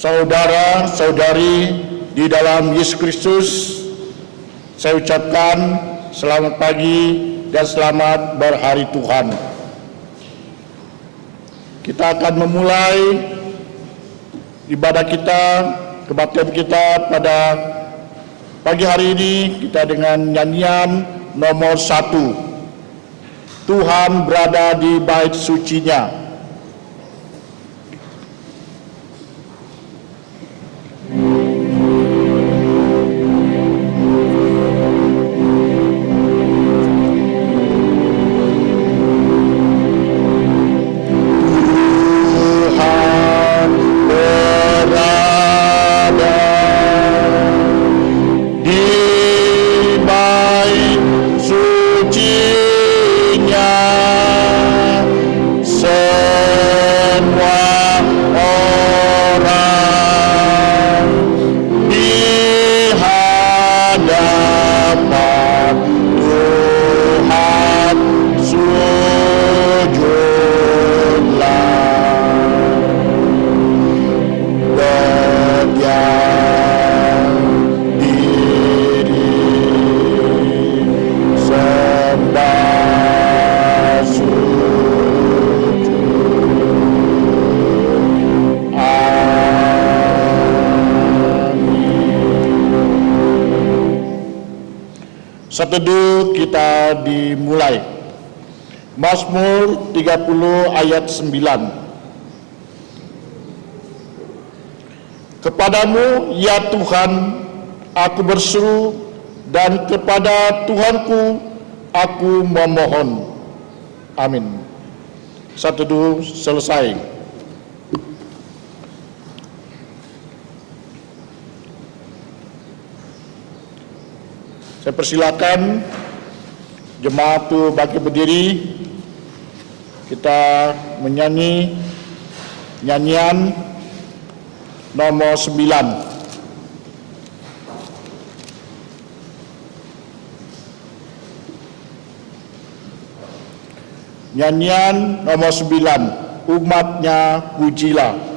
Saudara-saudari di dalam Yesus Kristus, saya ucapkan selamat pagi dan selamat berhari Tuhan. Kita akan memulai ibadah kita, kebaktian kita pada pagi hari ini kita dengan nyanyian nomor 1. Tuhan berada di bait suci-Nya. Seteduh kita dimulai. Mazmur 30 ayat 9. Kepadamu ya Tuhan aku berseru, dan kepada Tuhanku aku memohon. Amin. Seteduh selesai. Saya persilakan jemaat itu bangkit berdiri. Kita menyanyi nyanyian nomor 9. Nyanyian nomor 9, umatnya pujilah.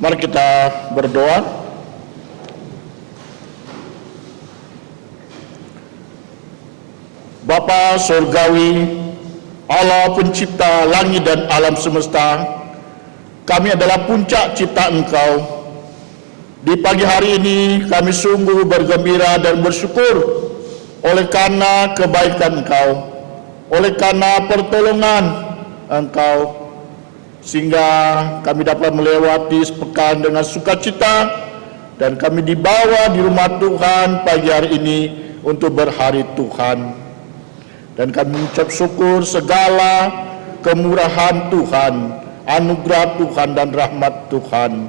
Mari kita berdoa. Bapa Surgawi, Allah pencipta langit dan alam semesta, kami adalah puncak ciptaan Engkau. Di pagi hari ini kami sungguh bergembira dan bersyukur oleh karena kebaikan Engkau, oleh karena pertolongan Engkau, sehingga kami dapat melewati sepekan dengan sukacita dan kami dibawa di rumah Tuhan pagi hari ini untuk berhari Tuhan. Dan kami mengucap syukur segala kemurahan Tuhan, anugerah Tuhan dan rahmat Tuhan.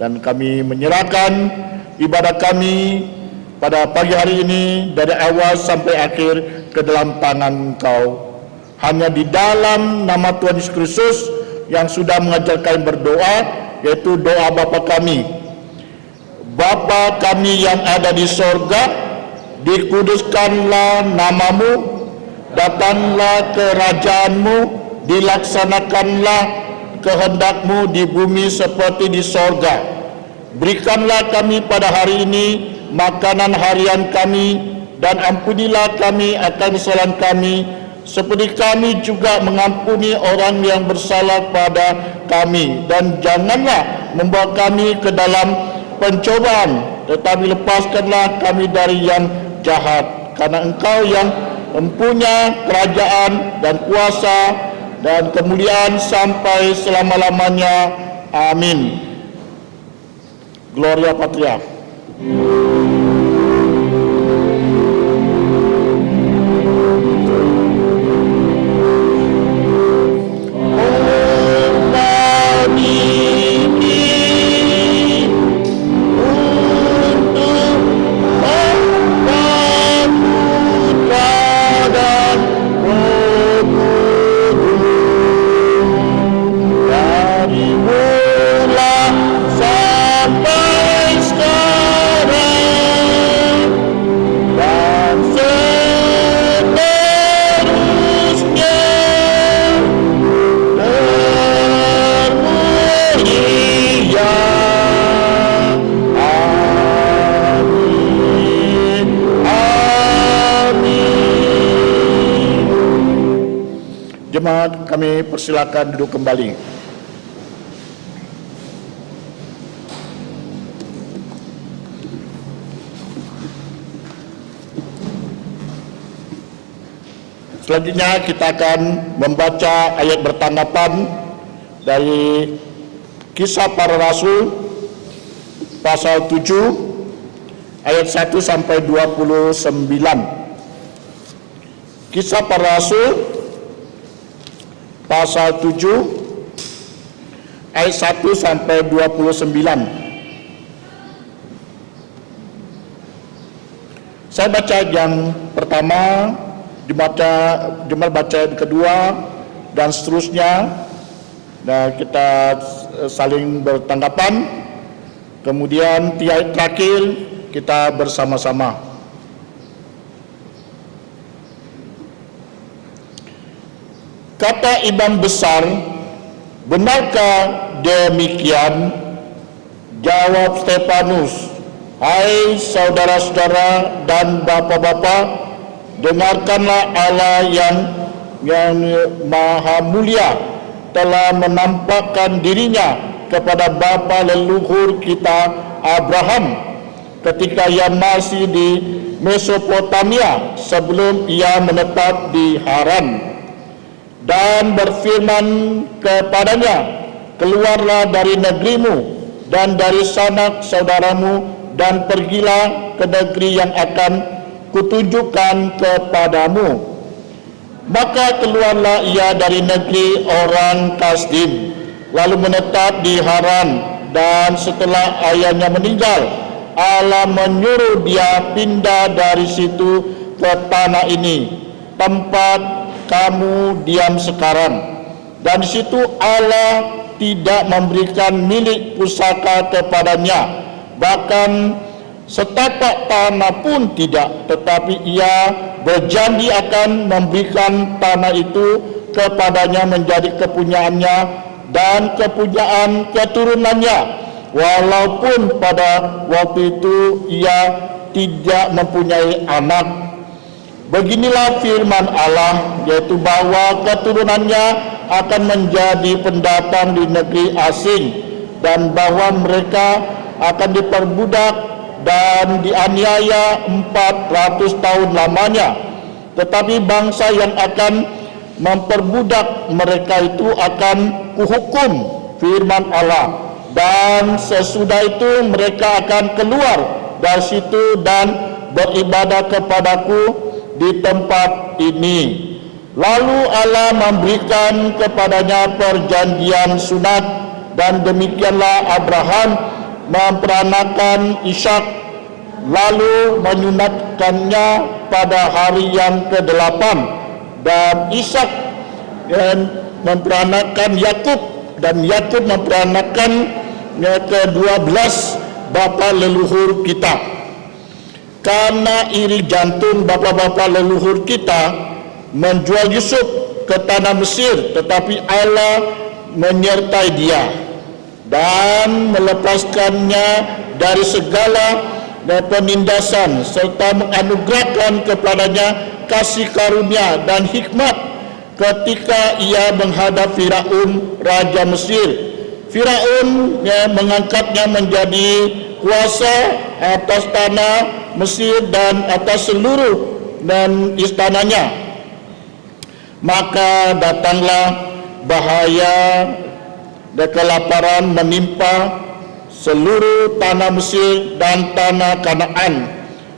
Dan kami menyerahkan ibadah kami pada pagi hari ini dari awal sampai akhir ke dalam tangan Engkau. Hanya di dalam nama Tuhan Yesus Kristus yang sudah mengajarkan berdoa, yaitu doa Bapa kami. Bapa kami yang ada di sorga, dikuduskanlah namamu, datanglah kerajaanmu, dilaksanakanlah kehendakmu di bumi seperti di sorga. Berikanlah kami pada hari ini makanan harian kami, dan ampunilah kami akan kesalahan kami, seperti kami juga mengampuni orang yang bersalah pada kami. Dan janganlah membawa kami ke dalam pencobaan, tetapi lepaskanlah kami dari yang jahat. Karena Engkau yang mempunyai kerajaan dan kuasa dan kemuliaan sampai selama-lamanya. Amin. Gloria Patria. Jemaat, kami persilakan duduk kembali. Selanjutnya kita akan membaca ayat bertanggapan dari Kisah Para Rasul pasal 7 ayat 1 sampai 29. Kisah Para Rasul pasal 7 ayat 1 sampai 29. Saya baca yang pertama, Jemaat baca yang kedua, dan seterusnya. Dan kita saling bertanggapan. Kemudian di ayat terakhir kita bersama-sama. Kata imam besar, benarkah demikian? Jawab Stefanus, hai saudara-saudara dan bapa-bapa, dengarkanlah Allah yang maha mulia telah menampakkan dirinya kepada bapa leluhur kita Abraham ketika ia masih di Mesopotamia sebelum ia menetap di Haran. Dan berfirman kepadanya, keluarlah dari negerimu dan dari sanak saudaramu dan pergilah ke negeri yang akan kutunjukkan kepadamu. Maka keluarlah ia dari negeri orang Kasdim, lalu menetap di Haran. Dan setelah ayahnya meninggal, Allah menyuruh dia pindah dari situ ke tanah ini, tempat kamu diam sekarang. Dan di situ Allah tidak memberikan milik pusaka kepadanya, bahkan setapak tanah pun tidak, tetapi ia berjanji akan memberikan tanah itu kepadanya menjadi kepunyaannya dan kepunyaan keturunannya, walaupun pada waktu itu ia tidak mempunyai anak. Beginilah firman Allah, yaitu bahwa keturunannya akan menjadi pendatang di negeri asing dan bahwa mereka akan diperbudak dan dianiaya 400 tahun lamanya. Tetapi bangsa yang akan memperbudak mereka itu akan kuhukum, firman Allah. Dan sesudah itu mereka akan keluar dari situ dan beribadah kepadaku di tempat ini. Lalu Allah memberikan kepadanya perjanjian sunat, dan demikianlah Abraham memperanakan Ishak, lalu menyunatkannya pada hari yang ke-8, dan Ishak memperanakan Yakub, dan Yakub memperanakan yang ke-12 bapa leluhur kita. Karena iri jantung bapa-bapa leluhur kita menjual Yusuf ke tanah Mesir, tetapi Allah menyertai dia dan melepaskannya dari segala penindasan serta menganugerahkan kepadanya kasih karunia dan hikmat ketika ia menghadap Firaun raja Mesir. Firaun mengangkatnya menjadi kuasa atas tanah Mesir dan atas seluruh dan istananya. Maka datanglah bahaya dan kelaparan menimpa seluruh tanah Mesir dan tanah Kanaan,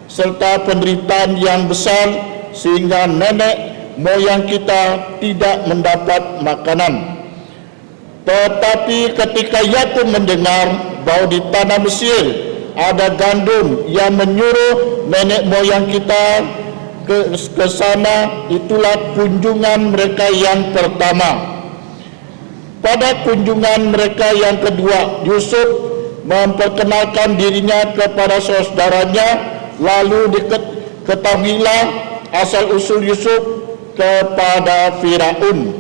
serta penderitaan yang besar sehingga nenek moyang kita tidak mendapat makanan. Tetapi ketika Yakub mendengar bahwa di tanah Mesir ada gandum, yang menyuruh nenek moyang kita ke sana. Itulah kunjungan mereka yang pertama. Pada kunjungan mereka yang kedua, Yusuf memperkenalkan dirinya kepada saudaranya, lalu diketahuilah asal usul Yusuf kepada Firaun.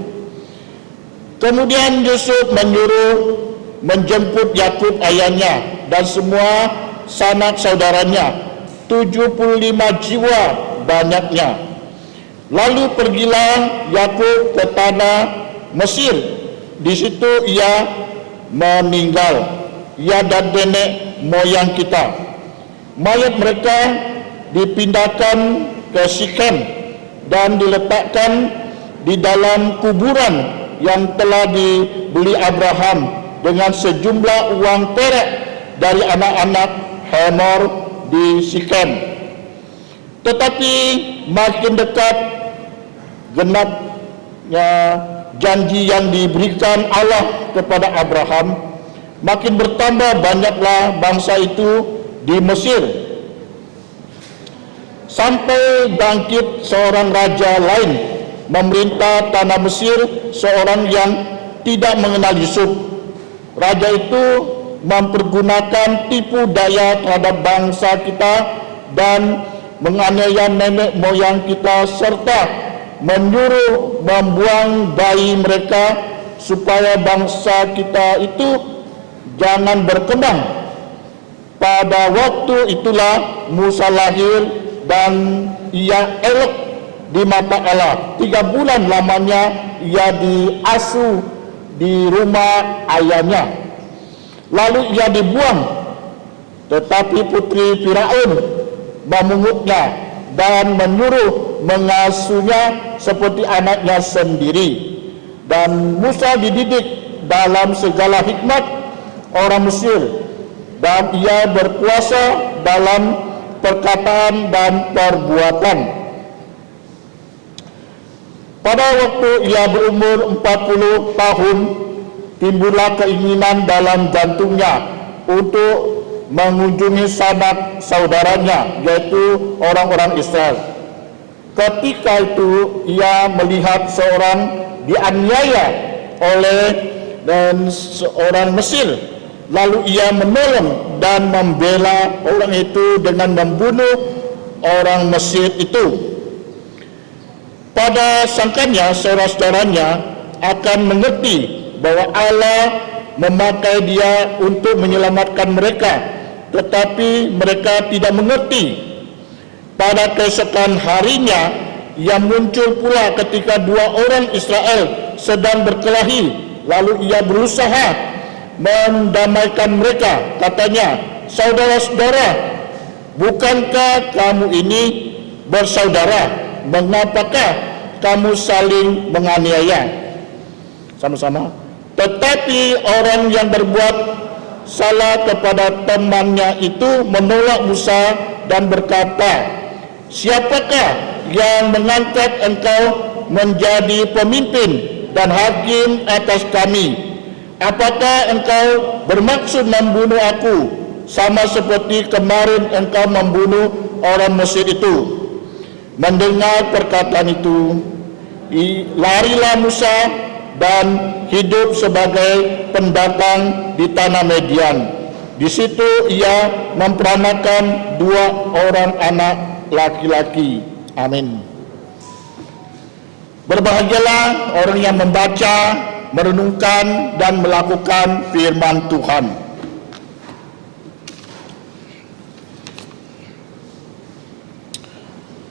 Kemudian Yusuf menyuruh menjemput Yakub ayahnya dan semua sanak saudaranya, 75 jiwa banyaknya. Lalu pergilah Yakub ke tanah Mesir. Di situ ia meninggal, ia dan nenek moyang kita. Mayat mereka dipindahkan ke Sikem dan diletakkan di dalam kuburan yang telah dibeli Abraham dengan sejumlah uang perak dari anak-anak Hamor di Sikem. Tetapi makin dekat genapnya janji yang diberikan Allah kepada Abraham, makin bertambah banyaklah bangsa itu di Mesir, sampai bangkit seorang raja lain memerintah tanah Mesir, seorang yang tidak mengenal Yusuf. Raja itu mempergunakan tipu daya terhadap bangsa kita dan menganiaya nenek moyang kita, serta menyuruh membuang bayi mereka supaya bangsa kita itu jangan berkembang. Pada waktu itulah Musa lahir dan ia elok di mata Allah. 3 bulan lamanya ia diasuh di rumah ayahnya, lalu ia dibuang. Tetapi putri Firaun memungutnya dan menyuruh mengasuhnya seperti anaknya sendiri. Dan Musa dididik dalam segala hikmat orang Mesir, dan ia berkuasa dalam perkataan dan perbuatan. Pada waktu ia berumur 40 tahun, timbullah keinginan dalam jantungnya untuk mengunjungi sanak saudaranya, yaitu orang-orang Israel. Ketika itu ia melihat seorang dianiaya oleh seorang Mesir, lalu ia menolong dan membela orang itu dengan membunuh orang Mesir itu. Pada sangkanya saudara-saudaranya akan mengerti bahwa Allah memakai dia untuk menyelamatkan mereka, tetapi mereka tidak mengerti. Pada keesokan harinya, ia muncul pula ketika dua orang Israel sedang berkelahi, lalu ia berusaha mendamaikan mereka. Katanya, "Saudara-saudara, bukankah kamu ini bersaudara? Mengapakah kamu saling menganiaya?" Sama-sama. Tetapi orang yang berbuat salah kepada temannya itu menolak Musa dan berkata, "Siapakah yang mengangkat engkau menjadi pemimpin dan hakim atas kami? Apakah engkau bermaksud membunuh aku, sama seperti kemarin engkau membunuh orang Mesir itu?" Mendengar perkataan itu, larilah Musa dan hidup sebagai pendatang di tanah Median. Di situ ia memperanakan dua orang anak laki-laki. Amin. Berbahagialah orang yang membaca, merenungkan, dan melakukan firman Tuhan.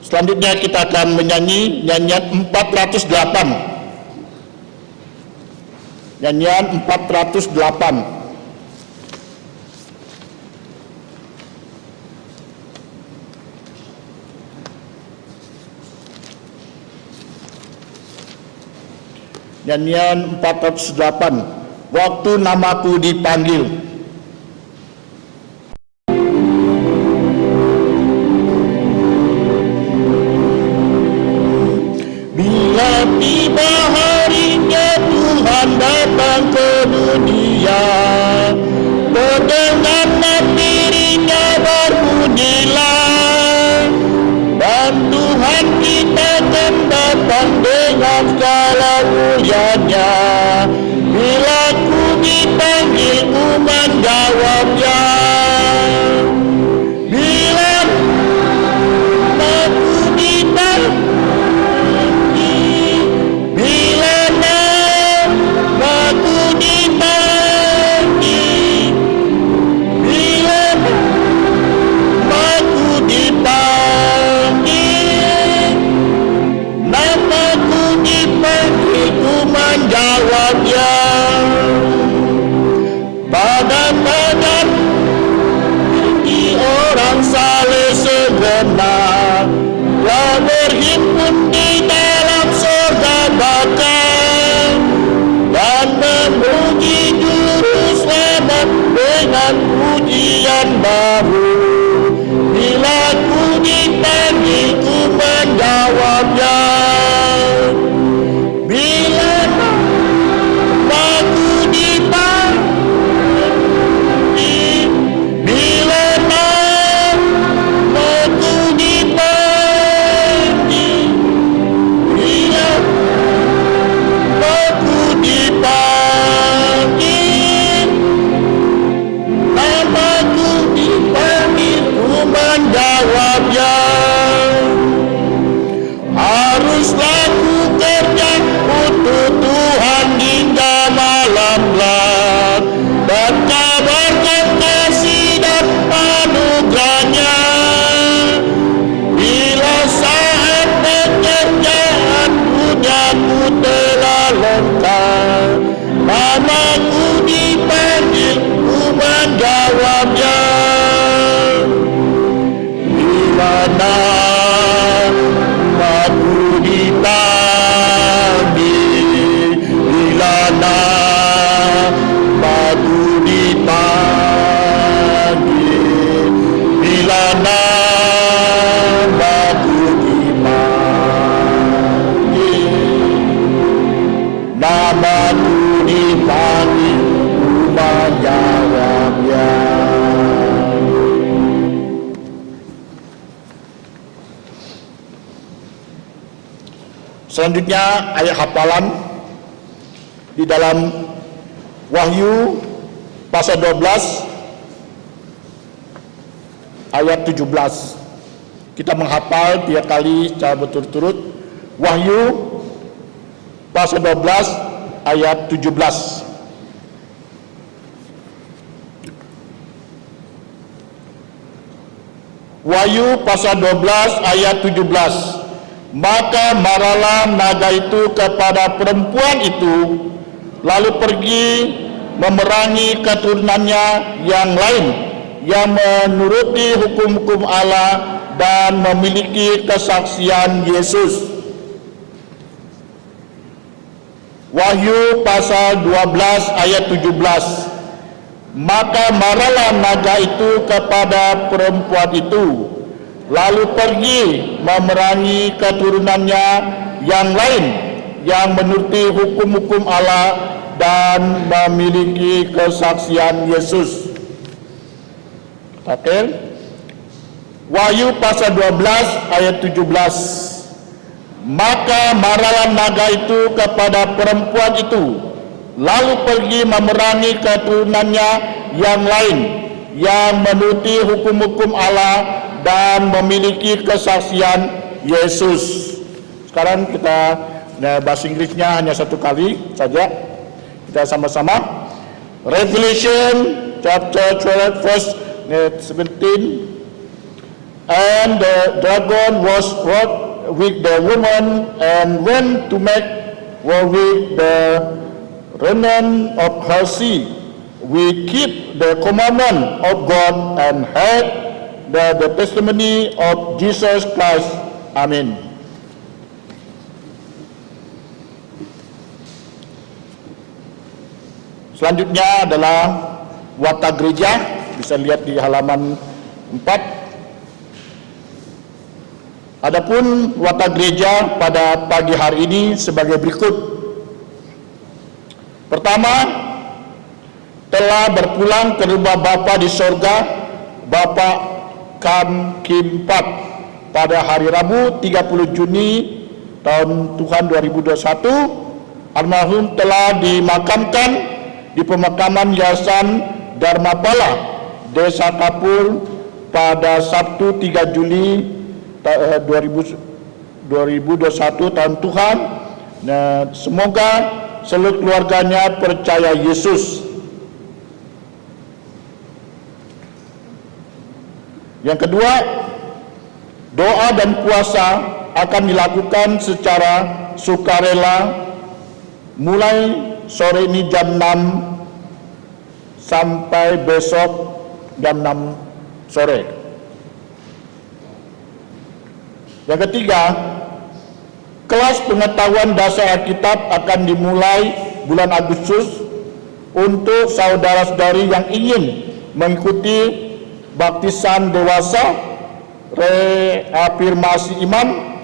Selanjutnya kita akan menyanyi nyanyian 408. Nyanyian 408. Nyanyian 408. Waktu namaku dipanggil. Bila tiba harinya Tuhan datang ke dunia, dengan dirinya berbunyilah, dan Tuhan kita akan datang dengan segala mulianya. Bila ku dipanggil, ku menjawabnya. Bila aku dipanggil, bila aku dipanggil, bila aku dipanggil, namaku dipanggil, ku menjawabnya. Padan-padan tinggi orang saleh segenap, telah berhimpun di dalam surga baka, dan memuji juru selamat dengan pujian baru. Bila ku dipanggil, ku menjawabnya. Bila aku dipanggil, bila aku dipanggil, bila aku dipanggil, namaku dipanggil, ku menjawabnya. Haruslah ku kerja untuk Tuhan hingga malam gelap, dan kabarkan kasih dan anugerahnya. Bila saat pekerjaan duniaku telah lengkap, namaku dipanggil, ku menjawabnya. Bila namaku dipanggil, bila namaku dipanggil, bila namaku dipanggil, namaku dipanggil, ku menjawabnya. Selanjutnya ayat hafalan di dalam Wahyu pasal 12 ayat 17. Kita menghafal 3 kali secara berturut-turut. Wahyu pasal 12 ayat 17. Wahyu pasal 12 ayat 17. Maka marahlah naga itu kepada perempuan itu, lalu pergi memerangi keturunannya yang lain, yang menuruti hukum-hukum Allah dan memiliki kesaksian Yesus. Wahyu pasal 12 ayat 17. Maka marahlah naga itu kepada perempuan itu, lalu pergi memerangi keturunannya yang lain, yang menuruti hukum-hukum Allah dan memiliki kesaksian Yesus. Oke. Wahyu pasal 12 ayat 17. Maka marahlah naga itu kepada perempuan itu, lalu pergi memerangi keturunannya yang lain, yang menuruti hukum-hukum Allah dan memiliki kesaksian Yesus. Sekarang kita bahasa Inggrisnya hanya satu kali saja. Kita sama-sama. Revelation chapter 12 verse 17. And the dragon was wroth with the woman and went to make war with the remnant of her seed. We keep the commandment of God and had the testimony of Jesus Christ. Amin. Selanjutnya adalah watak gereja, bisa lihat di halaman 4. Adapun watak gereja pada pagi hari ini sebagai berikut. Pertama, telah berpulang ke rumah Bapa di sorga, Bapak Kam Kim Pat pada hari Rabu 30 Juni tahun Tuhan 2021. Almarhum telah dimakamkan di pemakaman Yayasan Dharmapala, Desa Kapur pada Sabtu 3 Juli 2021 tahun Tuhan. Nah, semoga seluruh keluarganya percaya Yesus. Yang kedua, doa dan puasa akan dilakukan secara sukarela mulai sore ini jam 6 sampai besok jam 6 sore. Yang ketiga, kelas pengetahuan dasar Alkitab akan dimulai bulan Agustus untuk saudara-saudari yang ingin mengikuti baptisan dewasa, reafirmasi iman,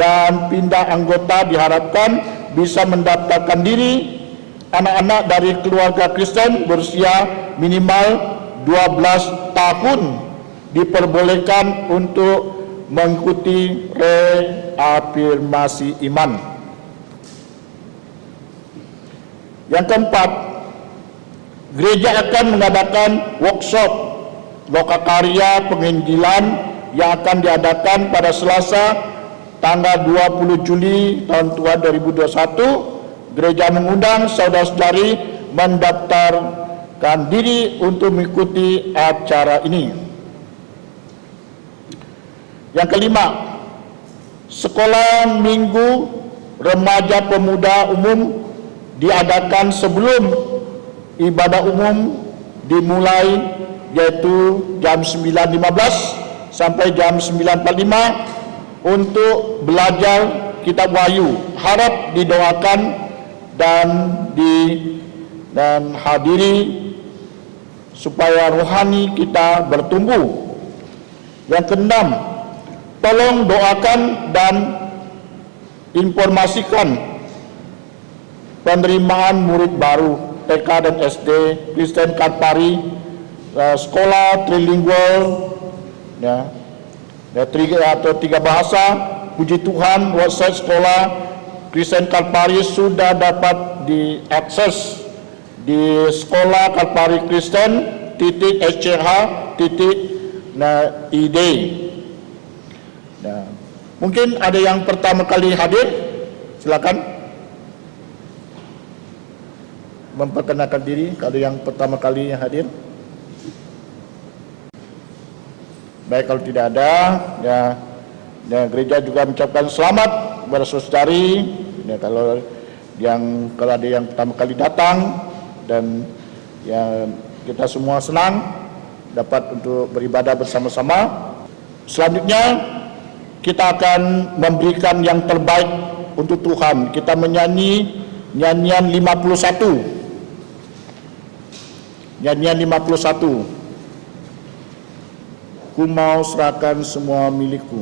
dan pindah anggota. Diharapkan bisa mendaftarkan diri. Anak-anak dari keluarga Kristen berusia minimal 12 tahun diperbolehkan untuk mengikuti reafirmasi iman. Yang keempat, gereja akan mengadakan workshop lokakarya penginjilan yang akan diadakan pada Selasa tanggal 20 Juli tahun 2021. Gereja mengundang saudara-saudari mendaftarkan diri untuk mengikuti acara ini. Yang kelima, sekolah minggu remaja pemuda umum diadakan sebelum ibadah umum dimulai, yaitu jam 9.15 sampai jam 9.45 untuk belajar kitab Wahyu. Harap didoakan dan hadiri supaya rohani kita bertumbuh. Yang keenam, tolong doakan dan informasikan penerimaan murid baru TK dan SD Kristen Kalpari, sekolah trilingual, ya, tiga bahasa. Puji Tuhan, website sekolah Kristen Kalpari sudah dapat diakses di sekolah Kalpari Kristen .sch.id. Nah, mungkin ada yang pertama kali hadir, silakan memperkenalkan diri kalau yang pertama kali yang hadir. Baik, kalau tidak ada, ya gereja juga mengucapkan selamat kepada saudari. Ya, kalau ada yang pertama kali datang, dan ya kita semua senang dapat untuk beribadah bersama-sama. Selanjutnya kita akan memberikan yang terbaik untuk Tuhan. Kita menyanyi nyanyian 51. Nyanyian 51. Ku mau serahkan semua milikku.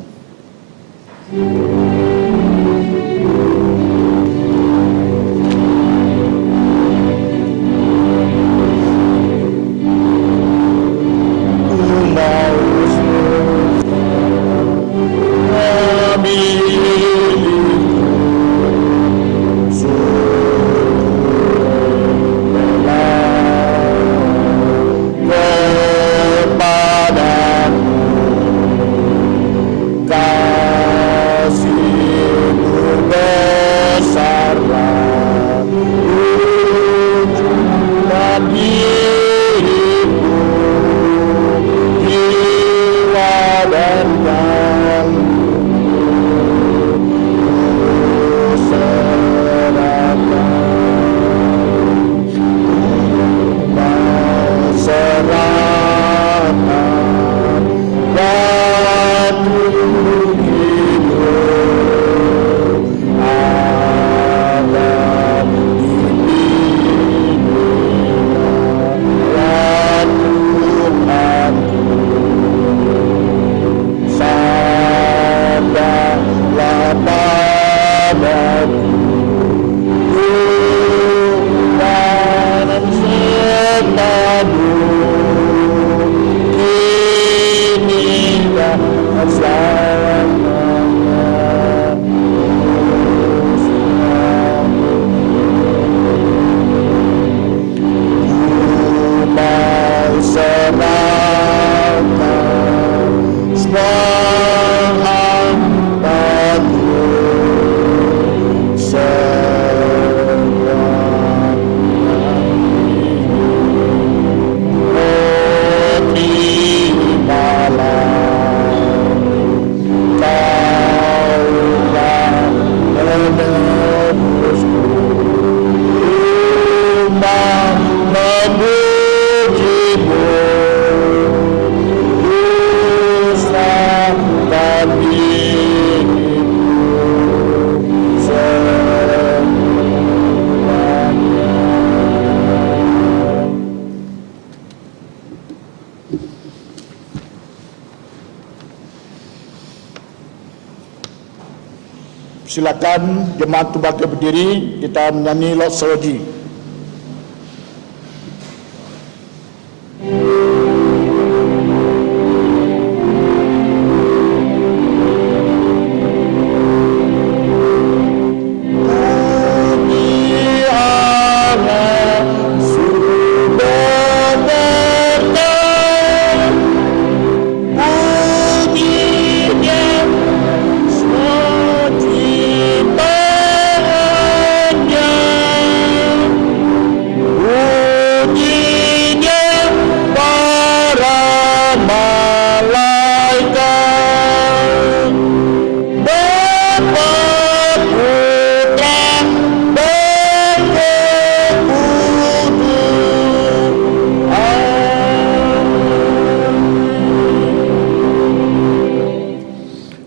Silakan jemaat Tubaga berdiri, kita menyanyi Lord Sawaji.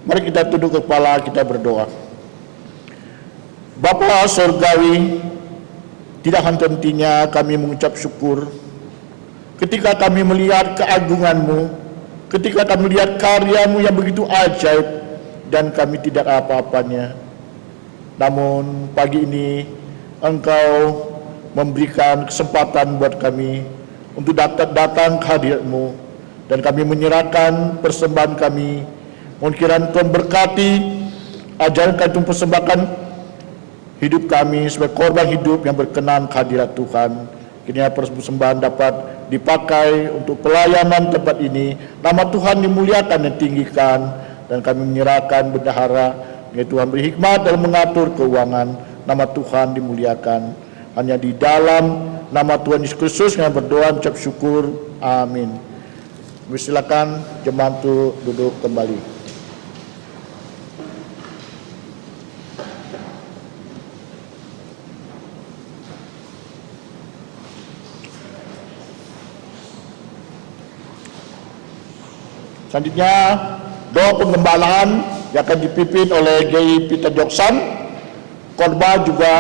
Mari kita tunduk kepala, kita berdoa. Bapa Surgawi, tidak henti-hentinya kami mengucap syukur ketika kami melihat keagungan-Mu, ketika kami melihat karya-Mu yang begitu ajaib dan kami tidak apa-apanya. Namun pagi ini Engkau memberikan kesempatan buat kami untuk datang ke hadirat-Mu, dan kami menyerahkan persembahan kami. Mohon kiranya Tuhan berkati ajaran kami untuk persembahkan hidup kami sebagai korban hidup yang berkenan ke hadirat Tuhan. Kiranya persembahan dapat dipakai untuk pelayanan tempat ini. Nama Tuhan dimuliakan dan tinggikan, dan kami menyerahkan bendahara, ya Tuhan beri hikmat dalam mengatur keuangan. Nama Tuhan dimuliakan. Hanya di dalam nama Tuhan Yesus Kristus yang berdoa mengucap syukur. Amin. Silakan jemaat untuk duduk kembali. Selanjutnya, doa pengembalaan yang akan dipimpin oleh GI Peter Joksan. Khotbah juga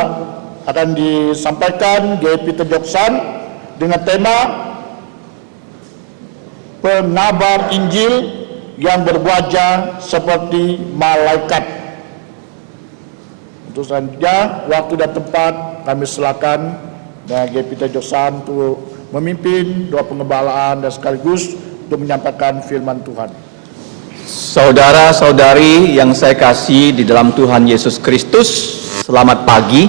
akan disampaikan GI Peter Joksan dengan tema pengabar Injil yang berwajah seperti malaikat. Untuk selanjutnya, waktu dan tempat kami silakan dan GI Peter Joksan untuk memimpin doa pengembalaan dan sekaligus untuk menyampaikan firman Tuhan. Saudara-saudari yang saya kasih di dalam Tuhan Yesus Kristus, selamat pagi.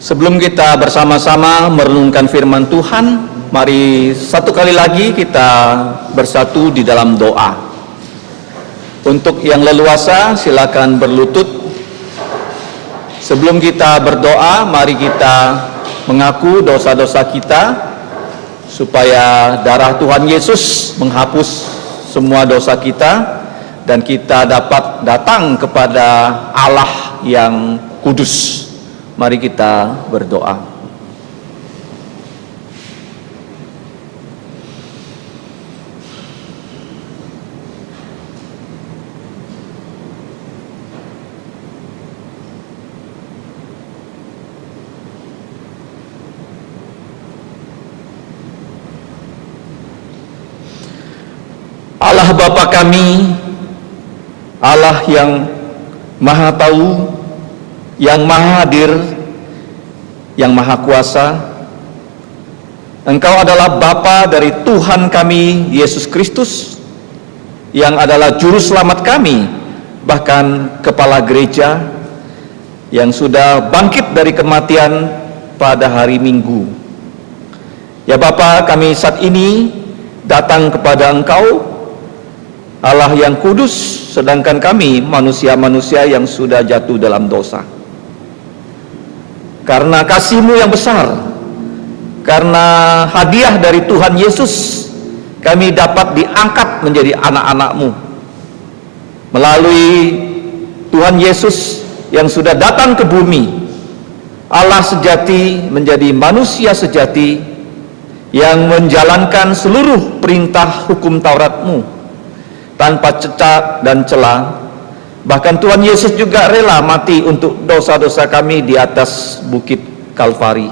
Sebelum kita bersama-sama merenungkan firman Tuhan, mari satu kali lagi kita bersatu di dalam doa. Untuk yang leluasa, silakan berlutut. Sebelum kita berdoa, mari kita mengaku dosa-dosa kita, supaya darah Tuhan Yesus menghapus semua dosa kita dan kita dapat datang kepada Allah yang kudus. Mari kita berdoa. Allah Bapa kami, Allah yang Maha Tahu, yang Maha Hadir, yang Maha Kuasa, Engkau adalah Bapa dari Tuhan kami Yesus Kristus, yang adalah Juru Selamat kami, bahkan Kepala Gereja, yang sudah bangkit dari kematian pada hari Minggu. Ya Bapa, kami saat ini datang kepada Engkau, Allah yang kudus, sedangkan kami manusia-manusia yang sudah jatuh dalam dosa. Karena kasih-Mu yang besar, karena hadiah dari Tuhan Yesus, kami dapat diangkat menjadi anak-anak-Mu. Melalui Tuhan Yesus yang sudah datang ke bumi, Allah sejati menjadi manusia sejati yang menjalankan seluruh perintah hukum Taurat-Mu tanpa cacat dan celah. Bahkan Tuhan Yesus juga rela mati untuk dosa-dosa kami di atas bukit Kalvari,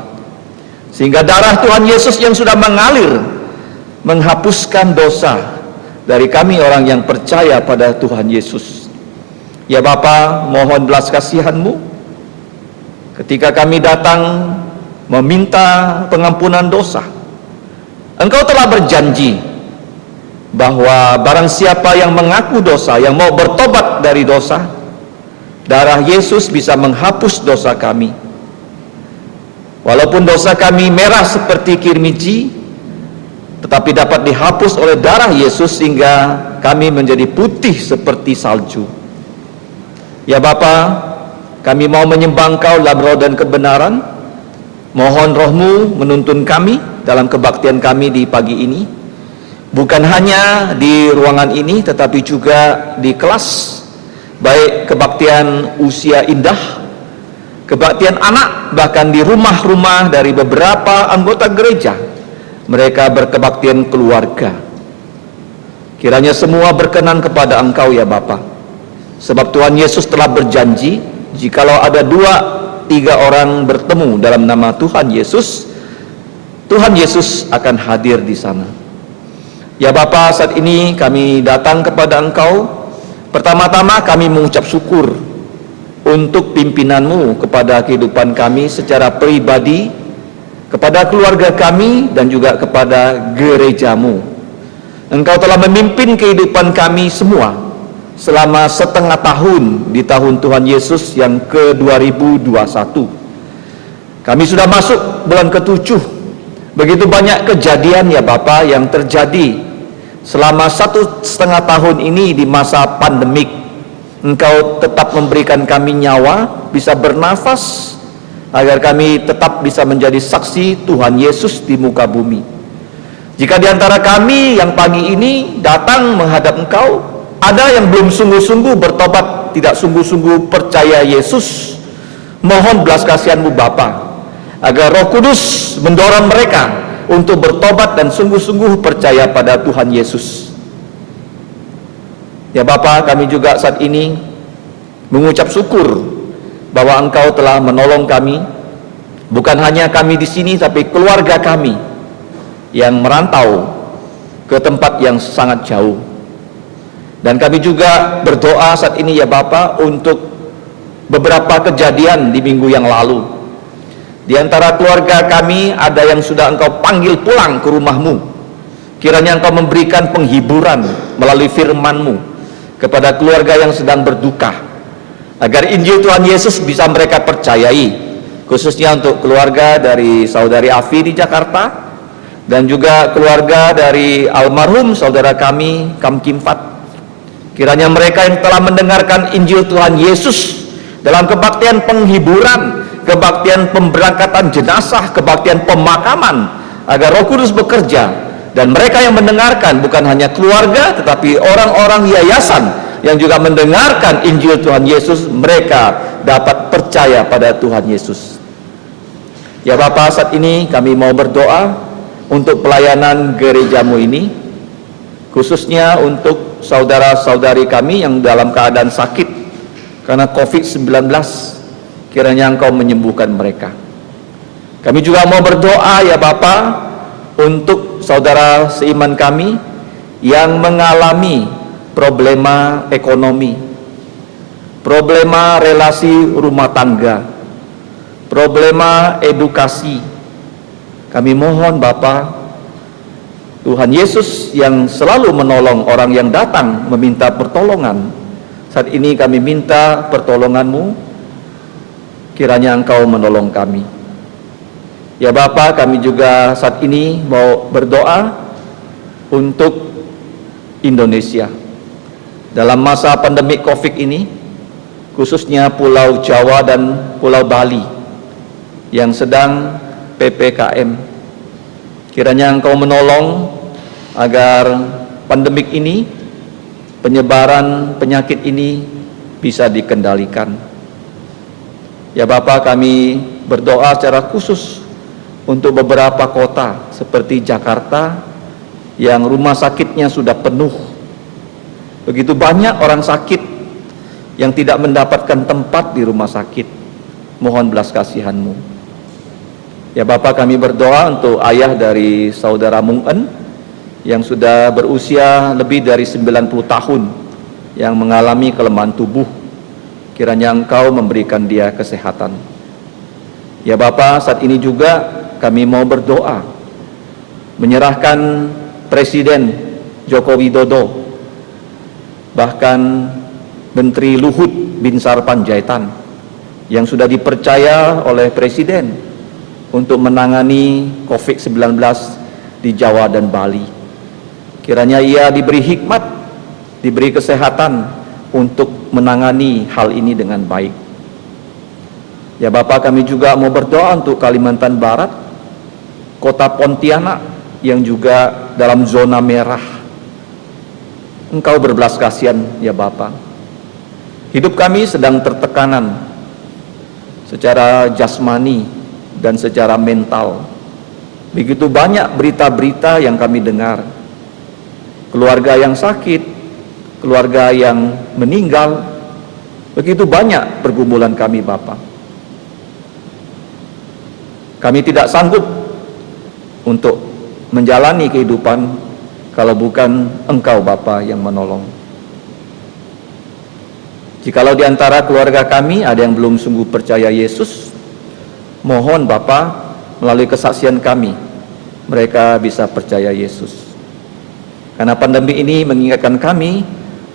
sehingga darah Tuhan Yesus yang sudah mengalir menghapuskan dosa dari kami orang yang percaya pada Tuhan Yesus. Ya Bapa, mohon belas kasihan-Mu ketika kami datang meminta pengampunan dosa. Engkau telah berjanji bahwa barang siapa yang mengaku dosa, yang mau bertobat dari dosa, darah Yesus bisa menghapus dosa kami. Walaupun dosa kami merah seperti kirmiji, tetapi dapat dihapus oleh darah Yesus sehingga kami menjadi putih seperti salju. Ya Bapa, kami mau menyembah Engkau dalam roh dan kebenaran. Mohon Roh-Mu menuntun kami dalam kebaktian kami di pagi ini. Bukan hanya di ruangan ini, tetapi juga di kelas, baik kebaktian usia indah, kebaktian anak, bahkan di rumah-rumah dari beberapa anggota gereja, mereka berkebaktian keluarga. Kiranya semua berkenan kepada Engkau ya Bapa, sebab Tuhan Yesus telah berjanji, jikalau ada 2-3 orang bertemu dalam nama Tuhan Yesus akan hadir di sana. Ya Bapa, saat ini kami datang kepada Engkau. Pertama-tama kami mengucap syukur untuk pimpinan-Mu kepada kehidupan kami secara pribadi, kepada keluarga kami, dan juga kepada gereja-Mu. Engkau telah memimpin kehidupan kami semua selama setengah tahun di tahun Tuhan Yesus yang ke-2021. Kami sudah masuk bulan ke-7. Begitu banyak kejadian ya Bapa yang terjadi selama 1,5 tahun ini di masa pandemik. Engkau tetap memberikan kami nyawa, bisa bernafas, agar kami tetap bisa menjadi saksi Tuhan Yesus di muka bumi. Jika di antara kami yang pagi ini datang menghadap Engkau, ada yang belum sungguh-sungguh bertobat, tidak sungguh-sungguh percaya Yesus, mohon belas kasihan-Mu Bapa, agar Roh Kudus mendorong mereka untuk bertobat dan sungguh-sungguh percaya pada Tuhan Yesus. Ya Bapa, kami juga saat ini mengucap syukur bahwa Engkau telah menolong kami, bukan hanya kami di sini, tapi keluarga kami yang merantau ke tempat yang sangat jauh. Dan kami juga berdoa saat ini ya Bapa untuk beberapa kejadian di minggu yang lalu. Di antara keluarga kami ada yang sudah Engkau panggil pulang ke rumah-Mu. Kiranya Engkau memberikan penghiburan melalui firman-Mu kepada keluarga yang sedang berduka, agar Injil Tuhan Yesus bisa mereka percayai, khususnya untuk keluarga dari Saudari Afi di Jakarta, dan juga keluarga dari almarhum saudara kami Kam Kim Fat. Kiranya mereka yang telah mendengarkan Injil Tuhan Yesus dalam kebaktian penghiburan, kebaktian pemberangkatan jenazah, kebaktian pemakaman, agar Roh Kudus bekerja, dan mereka yang mendengarkan bukan hanya keluarga tetapi orang-orang yayasan yang juga mendengarkan Injil Tuhan Yesus, mereka dapat percaya pada Tuhan Yesus. Ya Bapa, saat ini kami mau berdoa untuk pelayanan gereja-Mu ini, khususnya untuk saudara-saudari kami yang dalam keadaan sakit karena COVID-19. Kiranya Engkau menyembuhkan mereka. Kami juga mau berdoa ya Bapa untuk saudara seiman kami yang mengalami problema ekonomi, problema relasi rumah tangga, problema edukasi. Kami mohon Bapa, Tuhan Yesus yang selalu menolong orang yang datang meminta pertolongan, saat ini kami minta pertolongan-Mu, kiranya Engkau menolong kami. Ya Bapa, kami juga saat ini mau berdoa untuk Indonesia dalam masa pandemi COVID ini, khususnya Pulau Jawa dan Pulau Bali yang sedang PPKM. Kiranya Engkau menolong agar pandemik ini, penyebaran penyakit ini bisa dikendalikan. Ya Bapa, kami berdoa secara khusus untuk beberapa kota seperti Jakarta yang rumah sakitnya sudah penuh. Begitu banyak orang sakit yang tidak mendapatkan tempat di rumah sakit. Mohon belas kasihan-Mu. Ya Bapak, kami berdoa untuk ayah dari saudara Mung En yang sudah berusia lebih dari 90 tahun yang mengalami kelemahan tubuh. Kiranya Engkau memberikan dia kesehatan. Ya Bapak, saat ini juga kami mau berdoa menyerahkan Presiden Joko Widodo, bahkan Menteri Luhut Binsar Panjaitan yang sudah dipercaya oleh Presiden untuk menangani COVID-19 di Jawa dan Bali. Kiranya ia diberi hikmat, diberi kesehatan untuk menangani hal ini dengan baik. Ya Bapak, kami juga mau berdoa untuk Kalimantan Barat, Kota Pontianak yang juga dalam zona merah. Engkau berbelas kasihan ya Bapak. Hidup kami sedang tertekanan secara jasmani dan secara mental. Begitu banyak berita-berita yang kami dengar. Keluarga yang sakit, keluarga yang meninggal. Begitu banyak pergumulan kami Bapak. Kami tidak sanggup untuk menjalani kehidupan kalau bukan Engkau Bapa yang menolong. Jikalau di antara keluarga kami ada yang belum sungguh percaya Yesus, mohon Bapa melalui kesaksian kami mereka bisa percaya Yesus. Karena pandemi ini mengingatkan kami,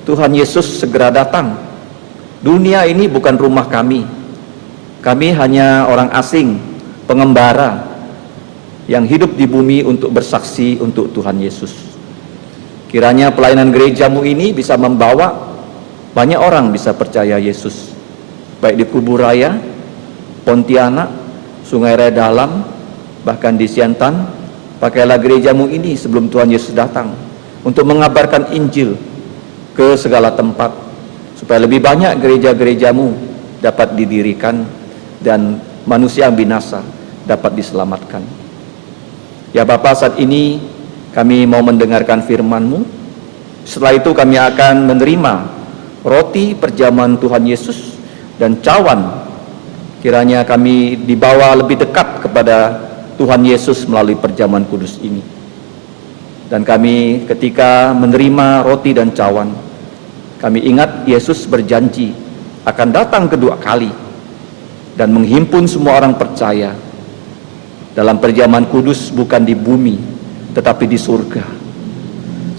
Tuhan Yesus segera datang. Dunia ini bukan rumah kami. Kami hanya orang asing, pengembara yang hidup di bumi untuk bersaksi untuk Tuhan Yesus. Kiranya pelayanan gereja-Mu ini bisa membawa banyak orang bisa percaya Yesus, baik di Kuburaya, Pontianak, Sungai Raya Dalam, bahkan di Siantan, Pakailah gerejamu ini sebelum Tuhan Yesus datang untuk mengabarkan Injil ke segala tempat, supaya lebih banyak gereja-gerejamu dapat didirikan dan manusia yang binasa dapat diselamatkan. Ya Bapa, saat ini kami mau mendengarkan firman-Mu. Setelah itu kami akan menerima roti perjamuan Tuhan Yesus dan cawan. Kiranya kami dibawa lebih dekat kepada Tuhan Yesus melalui perjamuan kudus ini. Dan kami ketika menerima roti dan cawan, kami ingat Yesus berjanji akan datang kedua kali dan menghimpun semua orang percaya dalam perjamuan kudus, bukan di bumi tetapi di surga,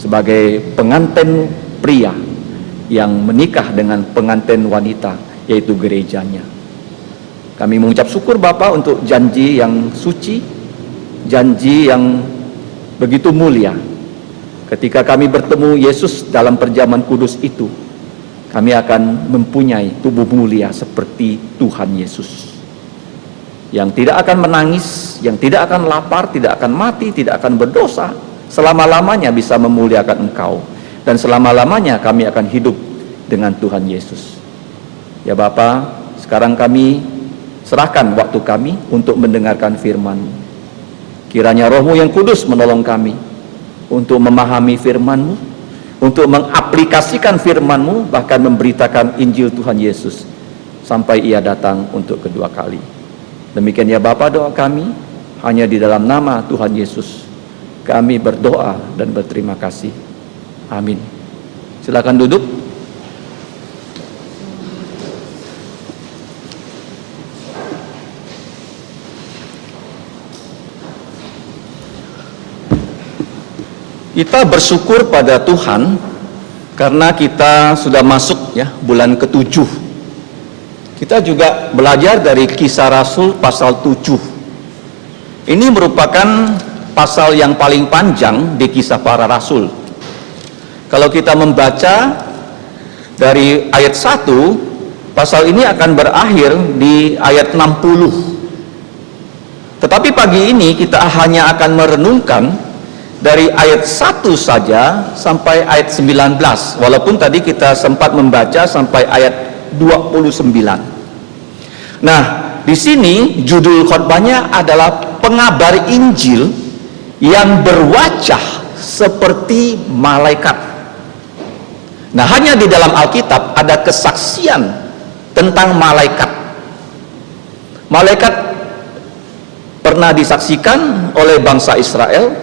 sebagai pengantin pria yang menikah dengan pengantin wanita, yaitu gerejanya. Kami mengucap syukur Bapa untuk janji yang suci, janji yang begitu mulia. Ketika kami bertemu Yesus dalam perjamuan kudus itu, kami akan mempunyai tubuh mulia seperti Tuhan Yesus, yang tidak akan menangis, yang tidak akan lapar, tidak akan mati, tidak akan berdosa, selama-lamanya bisa memuliakan Engkau, dan selama-lamanya kami akan hidup dengan Tuhan Yesus. Ya Bapa, sekarang kami serahkan waktu kami untuk mendengarkan firman. Kiranya Roh-Mu yang kudus menolong kami untuk memahami firman-Mu, untuk mengaplikasikan firman-Mu, bahkan memberitakan Injil Tuhan Yesus sampai Ia datang untuk kedua kali. Demikian ya Bapa, doa kami hanya di dalam nama Tuhan Yesus kami berdoa dan berterima kasih. Amin. Silakan duduk. Kita bersyukur pada Tuhan karena kita sudah masuk ya bulan ke-7. Kita juga belajar dari Kisah Rasul pasal 7. Ini merupakan pasal yang paling panjang di Kisah Para Rasul. Kalau kita membaca dari ayat 1, pasal ini akan berakhir di ayat 60. Tetapi pagi ini kita hanya akan merenungkan dari ayat 1 saja sampai ayat 19, walaupun tadi kita sempat membaca sampai ayat 29. Nah, di sini judul khotbahnya adalah pengabar Injil yang berwajah seperti malaikat. Nah, hanya di dalam Alkitab ada kesaksian tentang malaikat. Malaikat pernah disaksikan oleh bangsa Israel,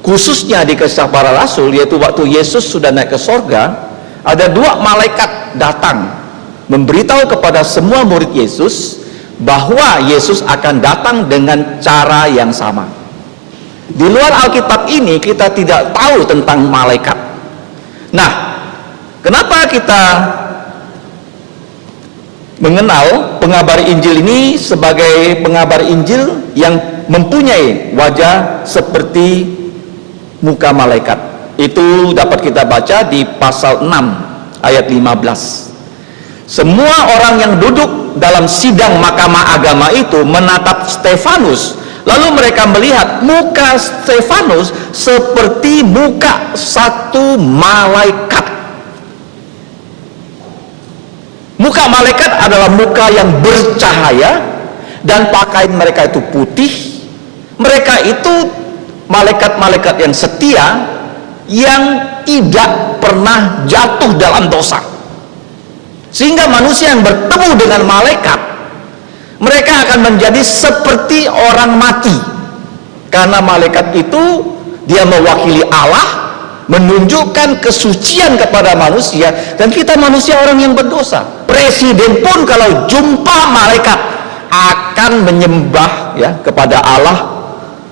khususnya di Kisah Para Rasul, yaitu waktu Yesus sudah naik ke sorga, ada 2 malaikat datang memberitahu kepada semua murid Yesus bahwa Yesus akan datang dengan cara yang sama. Di luar Alkitab ini kita tidak tahu tentang malaikat. Nah, kenapa kita mengenal pengabar Injil ini sebagai pengabar Injil yang mempunyai wajah seperti muka malaikat? Itu dapat kita baca di pasal 6 ayat 15. Semua orang yang duduk dalam sidang mahkamah agama itu menatap Stefanus, lalu mereka melihat muka Stefanus seperti muka satu malaikat. Muka malaikat adalah muka yang bercahaya dan pakaian mereka itu putih. Mereka itu malaikat-malaikat yang setia, yang tidak pernah jatuh dalam dosa. Sehingga manusia yang bertemu dengan malaikat, mereka akan menjadi seperti orang mati. Karena malaikat itu dia mewakili Allah, menunjukkan kesucian kepada manusia, dan kita manusia orang yang berdosa. Presiden pun kalau jumpa malaikat akan menyembah ya kepada Allah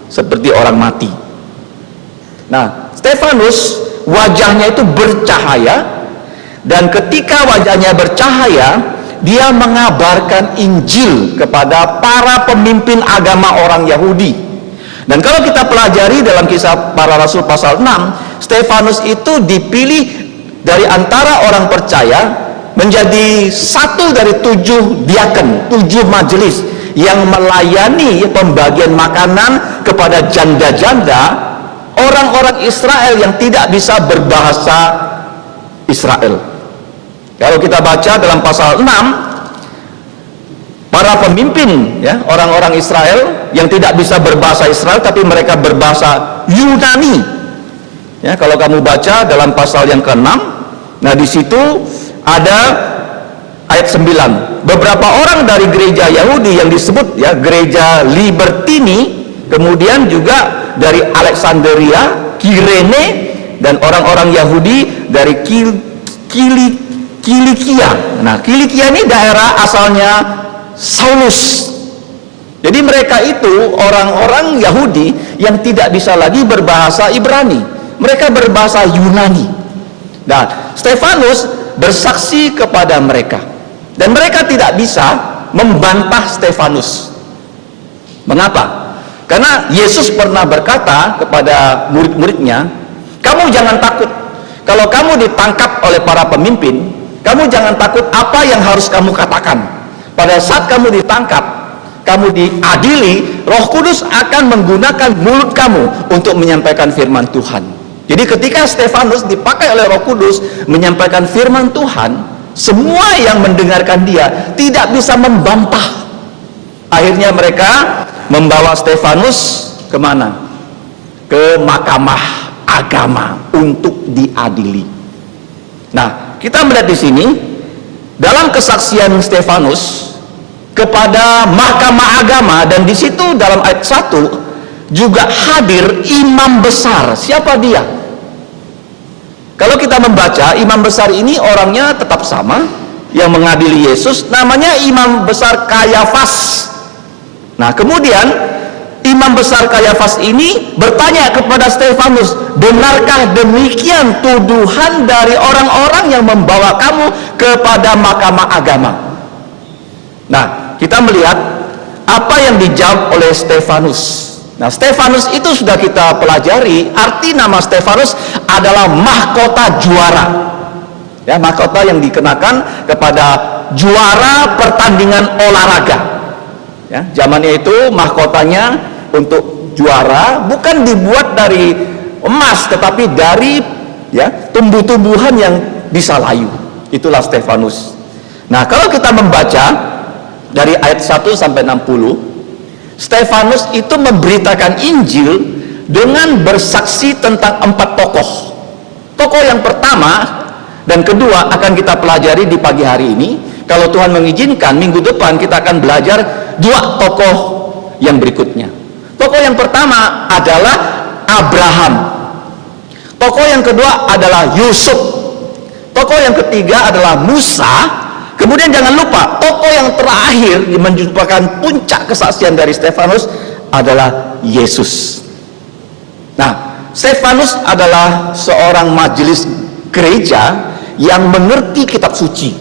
seperti orang mati. Nah, Stefanus wajahnya itu bercahaya, dan ketika wajahnya bercahaya, dia mengabarkan Injil kepada para pemimpin agama orang Yahudi. Dan kalau kita pelajari dalam Kisah Para Rasul pasal 6, Stefanus itu dipilih dari antara orang percaya menjadi satu dari 7 diaken, 7 majelis yang melayani pembagian makanan kepada janda-janda orang-orang Israel yang tidak bisa berbahasa Israel. Kalau kita baca dalam pasal 6, para pemimpin ya, orang-orang Israel yang tidak bisa berbahasa Israel tapi mereka berbahasa Yunani. Ya, kalau kamu baca dalam pasal yang ke-6, nah di situ ada ayat 9. Beberapa orang dari gereja Yahudi yang disebut ya gereja Libertini, kemudian juga dari Alexandria, Kirene, dan orang-orang Yahudi dari Kilikia. Nah, Kilikia ini daerah asalnya Saulus. Jadi mereka itu orang-orang Yahudi yang tidak bisa lagi berbahasa Ibrani, mereka berbahasa Yunani. Nah, Stefanus bersaksi kepada mereka, dan mereka tidak bisa membantah Stefanus. Mengapa? Karena Yesus pernah berkata kepada murid-muridnya, kamu jangan takut. Kalau kamu ditangkap oleh para pemimpin, kamu jangan takut apa yang harus kamu katakan. Pada saat kamu ditangkap, kamu diadili, Roh Kudus akan menggunakan mulut kamu untuk menyampaikan firman Tuhan. Jadi ketika Stefanus dipakai oleh Roh Kudus menyampaikan firman Tuhan, semua yang mendengarkan dia tidak bisa membantah. Akhirnya mereka membawa Stefanus kemana? Ke mahkamah agama untuk diadili. Nah, kita melihat di sini dalam kesaksian Stefanus kepada mahkamah agama, dan di situ dalam ayat 1 juga hadir imam besar. Siapa dia? Kalau kita membaca, imam besar ini orangnya tetap sama yang mengadili Yesus, namanya imam besar Kayafas. Nah, kemudian imam besar Kayafas ini bertanya kepada Stefanus, benarkah demikian tuduhan dari orang-orang yang membawa kamu kepada mahkamah agama? Nah, kita melihat apa yang dijawab oleh Stefanus. Nah, Stefanus itu sudah kita pelajari, arti nama Stefanus adalah mahkota juara. Ya, mahkota yang dikenakan kepada juara pertandingan olahraga. Ya, zamannya itu mahkotanya untuk juara bukan dibuat dari emas, tetapi dari ya tumbuh-tumbuhan yang bisa layu. Itulah Stefanus. Nah, kalau kita membaca dari ayat 1 sampai 60, Stefanus itu memberitakan Injil dengan bersaksi tentang 4 tokoh. Tokoh yang pertama dan kedua akan kita pelajari di pagi hari ini. Kalau Tuhan mengizinkan, minggu depan kita akan belajar 2 tokoh yang berikutnya. Tokoh yang pertama adalah Abraham. Tokoh yang kedua adalah Yusuf. Tokoh yang ketiga adalah Musa. Kemudian jangan lupa, tokoh yang terakhir yang merupakan puncak kesaksian dari Stefanus adalah Yesus. Nah, Stefanus adalah seorang majelis gereja yang mengerti kitab suci.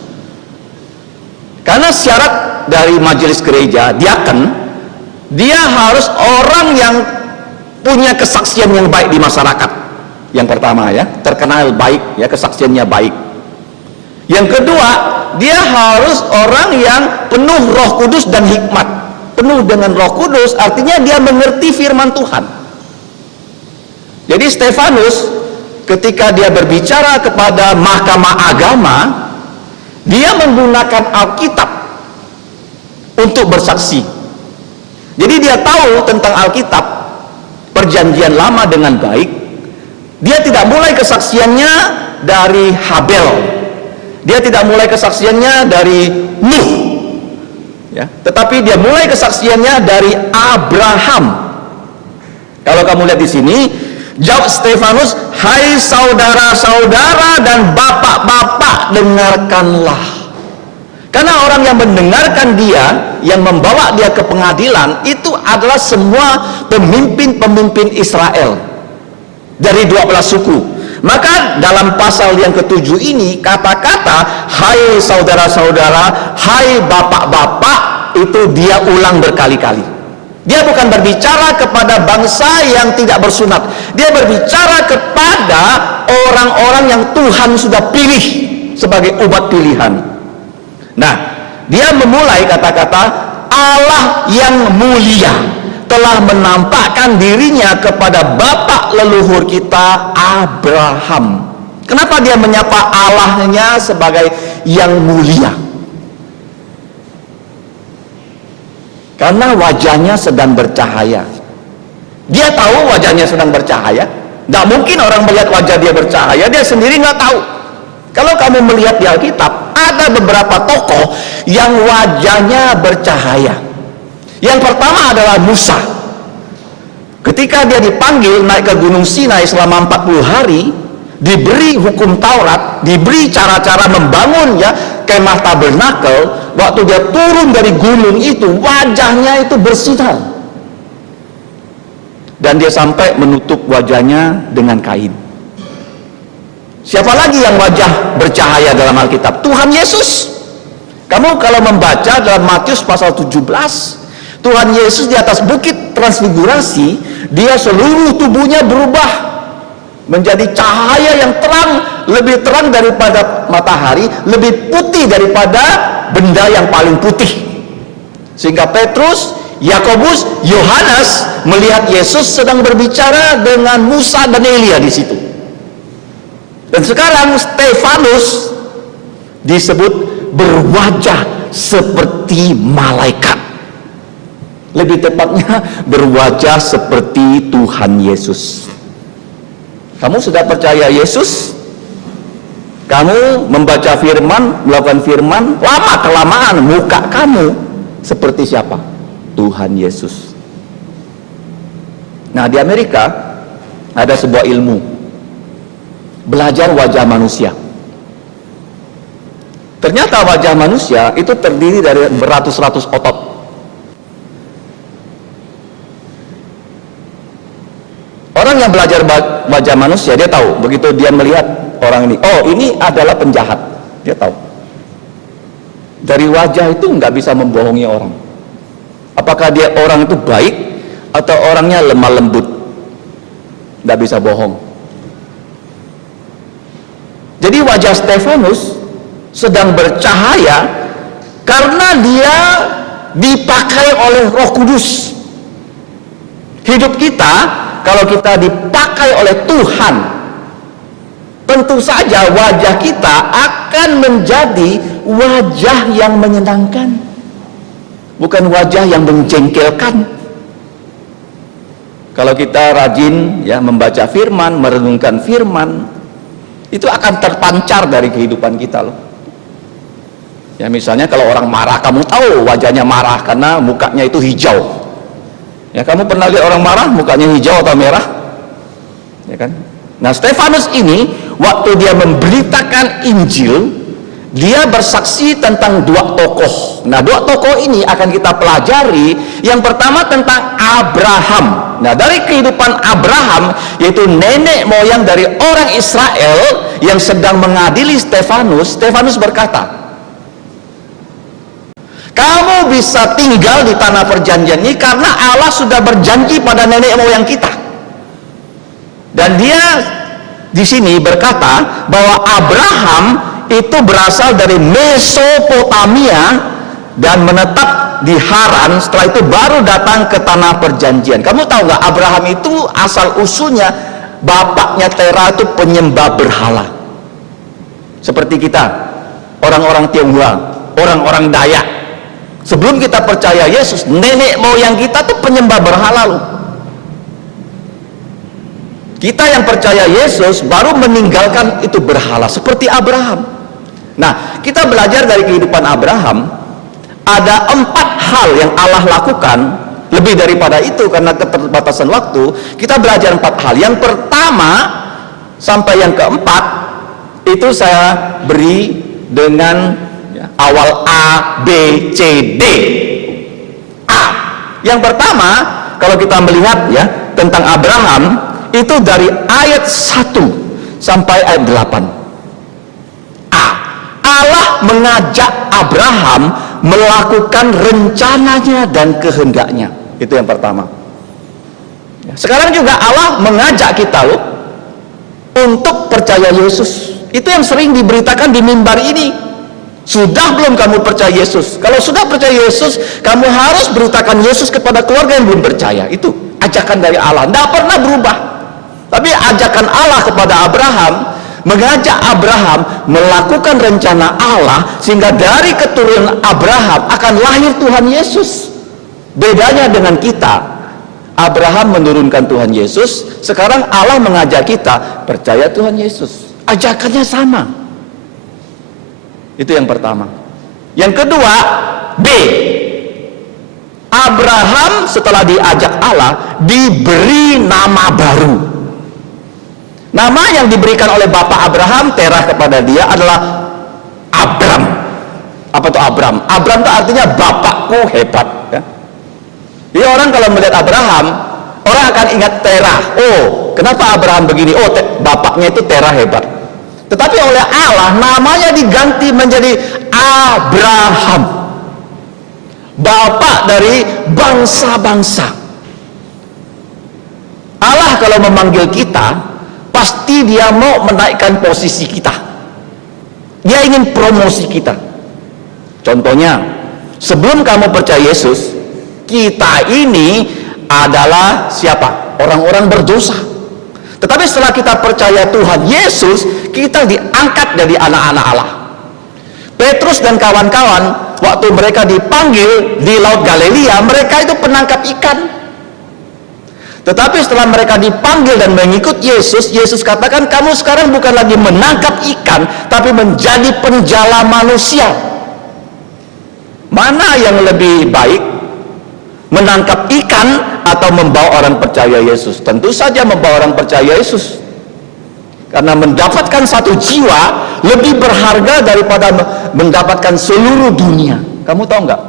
Karena syarat dari majelis gereja, diaken, dia harus orang yang punya kesaksian yang baik di masyarakat. Yang pertama ya, terkenal baik ya, kesaksiannya baik. Yang kedua, dia harus orang yang penuh Roh Kudus dan hikmat. Penuh dengan Roh Kudus artinya dia mengerti firman Tuhan. Jadi Stefanus ketika dia berbicara kepada mahkamah agama, dia menggunakan Alkitab untuk bersaksi. Jadi dia tahu tentang Alkitab, perjanjian lama dengan baik. Dia tidak mulai kesaksiannya dari Habel. Dia tidak mulai kesaksiannya dari Nuh, ya, tetapi dia mulai kesaksiannya dari Abraham. Kalau kamu lihat di sini, jawab Stefanus, hai saudara-saudara dan bapak-bapak, dengarkanlah. Karena orang yang mendengarkan dia, yang membawa dia ke pengadilan, itu adalah semua pemimpin-pemimpin Israel dari 12 suku. Maka dalam pasal yang ke-7 ini, kata-kata hai saudara-saudara, hai bapak-bapak, itu dia ulang berkali-kali. Dia bukan berbicara kepada bangsa yang tidak bersunat, dia berbicara kepada orang-orang yang Tuhan sudah pilih sebagai umat pilihan. Nah, dia memulai kata-kata Allah yang mulia telah menampakkan dirinya kepada bapak leluhur kita Abraham. Kenapa dia menyapa Allahnya sebagai yang mulia? Karena wajahnya sedang bercahaya. Dia tahu wajahnya sedang bercahaya. Tidak mungkin orang melihat wajah dia bercahaya, dia sendiri nggak tahu. Kalau kamu melihat di Alkitab, ada beberapa tokoh yang wajahnya bercahaya. Yang pertama adalah Musa. Ketika dia dipanggil naik ke Gunung Sinai selama 40 hari, diberi hukum Taurat, diberi cara-cara membangun kemah tabernakel. Waktu dia turun dari gunung itu, wajahnya itu bersinar. Dan dia sampai menutup wajahnya dengan kain. Siapa lagi yang wajah bercahaya dalam Alkitab? Tuhan Yesus. Kamu kalau membaca dalam Matius pasal 17, Tuhan Yesus di atas bukit transfigurasi, dia seluruh tubuhnya berubah menjadi cahaya yang terang, lebih terang daripada matahari, lebih putih daripada benda yang paling putih. Sehingga Petrus, Yakobus, Yohanes melihat Yesus sedang berbicara dengan Musa dan Elia di situ. Dan sekarang Stefanus disebut berwajah seperti malaikat. Lebih tepatnya berwajah seperti Tuhan Yesus. Kamu sudah percaya Yesus? Kamu membaca firman, melakukan firman, lama-kelamaan muka kamu seperti siapa? Tuhan Yesus. Nah, di Amerika ada sebuah ilmu, belajar wajah manusia. Ternyata wajah manusia itu terdiri dari beratus-ratus otot. Orang yang belajar wajah manusia, dia tahu, begitu dia melihat orang ini, oh ini adalah penjahat, dia tahu. Dari wajah itu nggak bisa membohongi orang. Apakah dia orang itu baik atau orangnya lemah lembut, nggak bisa bohong. Jadi wajah Stefanus sedang bercahaya karena dia dipakai oleh Roh Kudus. Hidup kita, kalau kita dipakai oleh Tuhan, tentu saja wajah kita akan menjadi wajah yang menyenangkan, bukan wajah yang menjengkelkan. Kalau kita rajin membaca firman, merenungkan firman, itu akan terpancar dari kehidupan kita loh. Ya, misalnya kalau orang marah, kamu tahu wajahnya marah karena mukanya itu hijau. Ya, kamu pernah lihat orang marah mukanya hijau atau merah? Ya kan? Nah, Stefanus ini waktu dia memberitakan Injil, dia bersaksi tentang dua tokoh. Nah, dua tokoh ini akan kita pelajari. Yang pertama tentang Abraham. Nah, dari kehidupan Abraham, yaitu nenek moyang dari orang Israel yang sedang mengadili Stefanus, Stefanus berkata, kamu bisa tinggal di tanah perjanjian ini karena Allah sudah berjanji pada nenek moyang kita. Dan dia di sini berkata bahwa Abraham itu berasal dari Mesopotamia dan menetap di Haran. Setelah itu baru datang ke tanah perjanjian. Kamu tahu nggak, Abraham itu asal usulnya bapaknya Tera itu penyembah berhala. Seperti kita, orang-orang Tionghoa, orang-orang Dayak. Sebelum kita percaya Yesus, nenek moyang kita tuh penyembah berhala loh. Kita yang percaya Yesus baru meninggalkan itu berhala seperti Abraham. Nah, kita belajar dari kehidupan Abraham, ada 4 hal yang Allah lakukan. Lebih daripada itu karena keterbatasan waktu, kita belajar 4 hal. Yang pertama sampai yang keempat itu saya beri dengan awal A, B, C, D. A. Yang pertama, kalau kita melihat tentang Abraham, itu dari ayat 1 sampai ayat 8. A. Allah mengajak Abraham melakukan rencananya dan kehendaknya. Itu yang pertama. Sekarang juga Allah mengajak kita loh untuk percaya Yesus. Itu yang sering diberitakan di mimbar ini. Sudah belum kamu percaya Yesus? Kalau sudah percaya Yesus, kamu harus beritakan Yesus kepada keluarga yang belum percaya. Itu ajakan dari Allah, tidak pernah berubah. Tapi ajakan Allah kepada Abraham, mengajak Abraham melakukan rencana Allah, sehingga dari keturunan Abraham akan lahir Tuhan Yesus. Bedanya dengan kita, Abraham menurunkan Tuhan Yesus, sekarang Allah mengajak kita percaya Tuhan Yesus. Ajakannya sama. Itu yang pertama. Yang kedua, B. Abraham setelah diajak Allah diberi nama baru. Nama yang diberikan oleh bapak Abraham, Terah, kepada dia adalah Abram. Apa itu Abram? Abram itu artinya bapakku hebat, ya. Jadi orang kalau melihat Abraham, orang akan ingat Terah. Oh, kenapa Abraham begini? Oh, bapaknya itu Terah hebat. Tetapi oleh Allah namanya diganti menjadi Abraham, bapak dari bangsa-bangsa. Allah kalau memanggil kita, pasti dia mau menaikkan posisi kita. Dia ingin promosi kita. Contohnya, sebelum kamu percaya Yesus, kita ini adalah siapa? Orang-orang berdosa. Tetapi setelah kita percaya Tuhan Yesus, kita diangkat dari anak-anak Allah. Petrus dan kawan-kawan, waktu mereka dipanggil di Laut Galilea, mereka itu penangkap ikan. Tetapi setelah mereka dipanggil dan mengikut Yesus, Yesus katakan, kamu sekarang bukan lagi menangkap ikan, tapi menjadi penjala manusia. Mana yang lebih baik? Menangkap ikan atau membawa orang percaya Yesus? Tentu saja membawa orang percaya Yesus, karena mendapatkan satu jiwa lebih berharga daripada mendapatkan seluruh dunia. Kamu tahu nggak?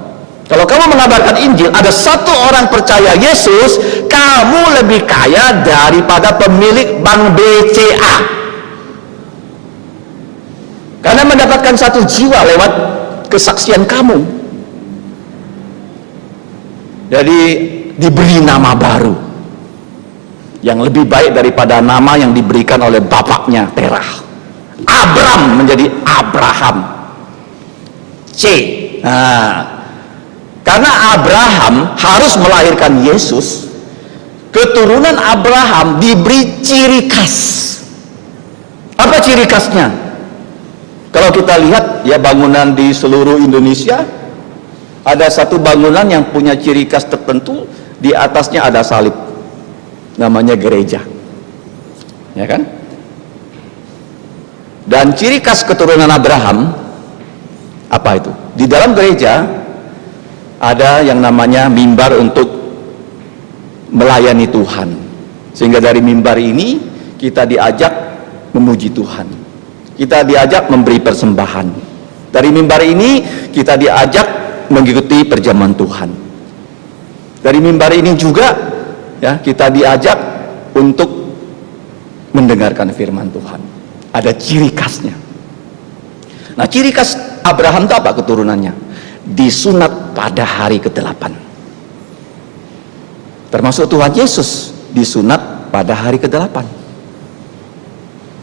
Kalau kamu mengabarkan Injil, ada satu orang percaya Yesus, kamu lebih kaya daripada pemilik bank BCA, karena mendapatkan satu jiwa lewat kesaksian kamu. Jadi diberi nama baru yang lebih baik daripada nama yang diberikan oleh bapaknya Terah. Abram menjadi Abraham. C. Karena Abraham harus melahirkan Yesus, keturunan Abraham diberi ciri khas. Apa ciri khasnya? Kalau kita lihat ya, bangunan di seluruh Indonesia, ada satu bangunan yang punya ciri khas tertentu, di atasnya ada salib, namanya gereja, ya kan? Dan ciri khas keturunan Abraham apa itu? Di dalam gereja ada yang namanya mimbar untuk melayani Tuhan, sehingga dari mimbar ini kita diajak memuji Tuhan, kita diajak memberi persembahan. Dari mimbar ini kita diajak mengikuti perjamuan Tuhan. Dari mimbar ini juga ya, kita diajak untuk mendengarkan firman Tuhan. Ada ciri khasnya. Nah, ciri khas Abraham itu apa keturunannya? Disunat pada hari ke-8. Termasuk Tuhan Yesus disunat pada hari ke-8.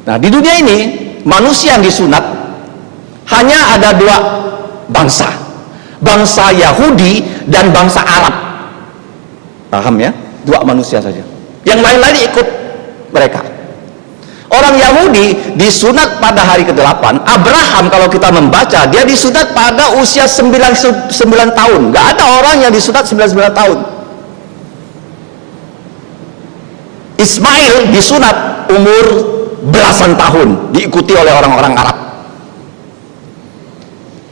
Nah, di dunia ini manusia yang disunat hanya ada dua bangsa, bangsa Yahudi dan bangsa Arab. Paham ya? Dua manusia saja. Yang lain-lain ikut mereka. Orang Yahudi disunat pada hari ke-8. Abraham kalau kita membaca, dia disunat pada usia 99 tahun. Gak ada orang yang disunat 99 tahun. Ismail disunat umur belasan tahun, diikuti oleh orang-orang Arab.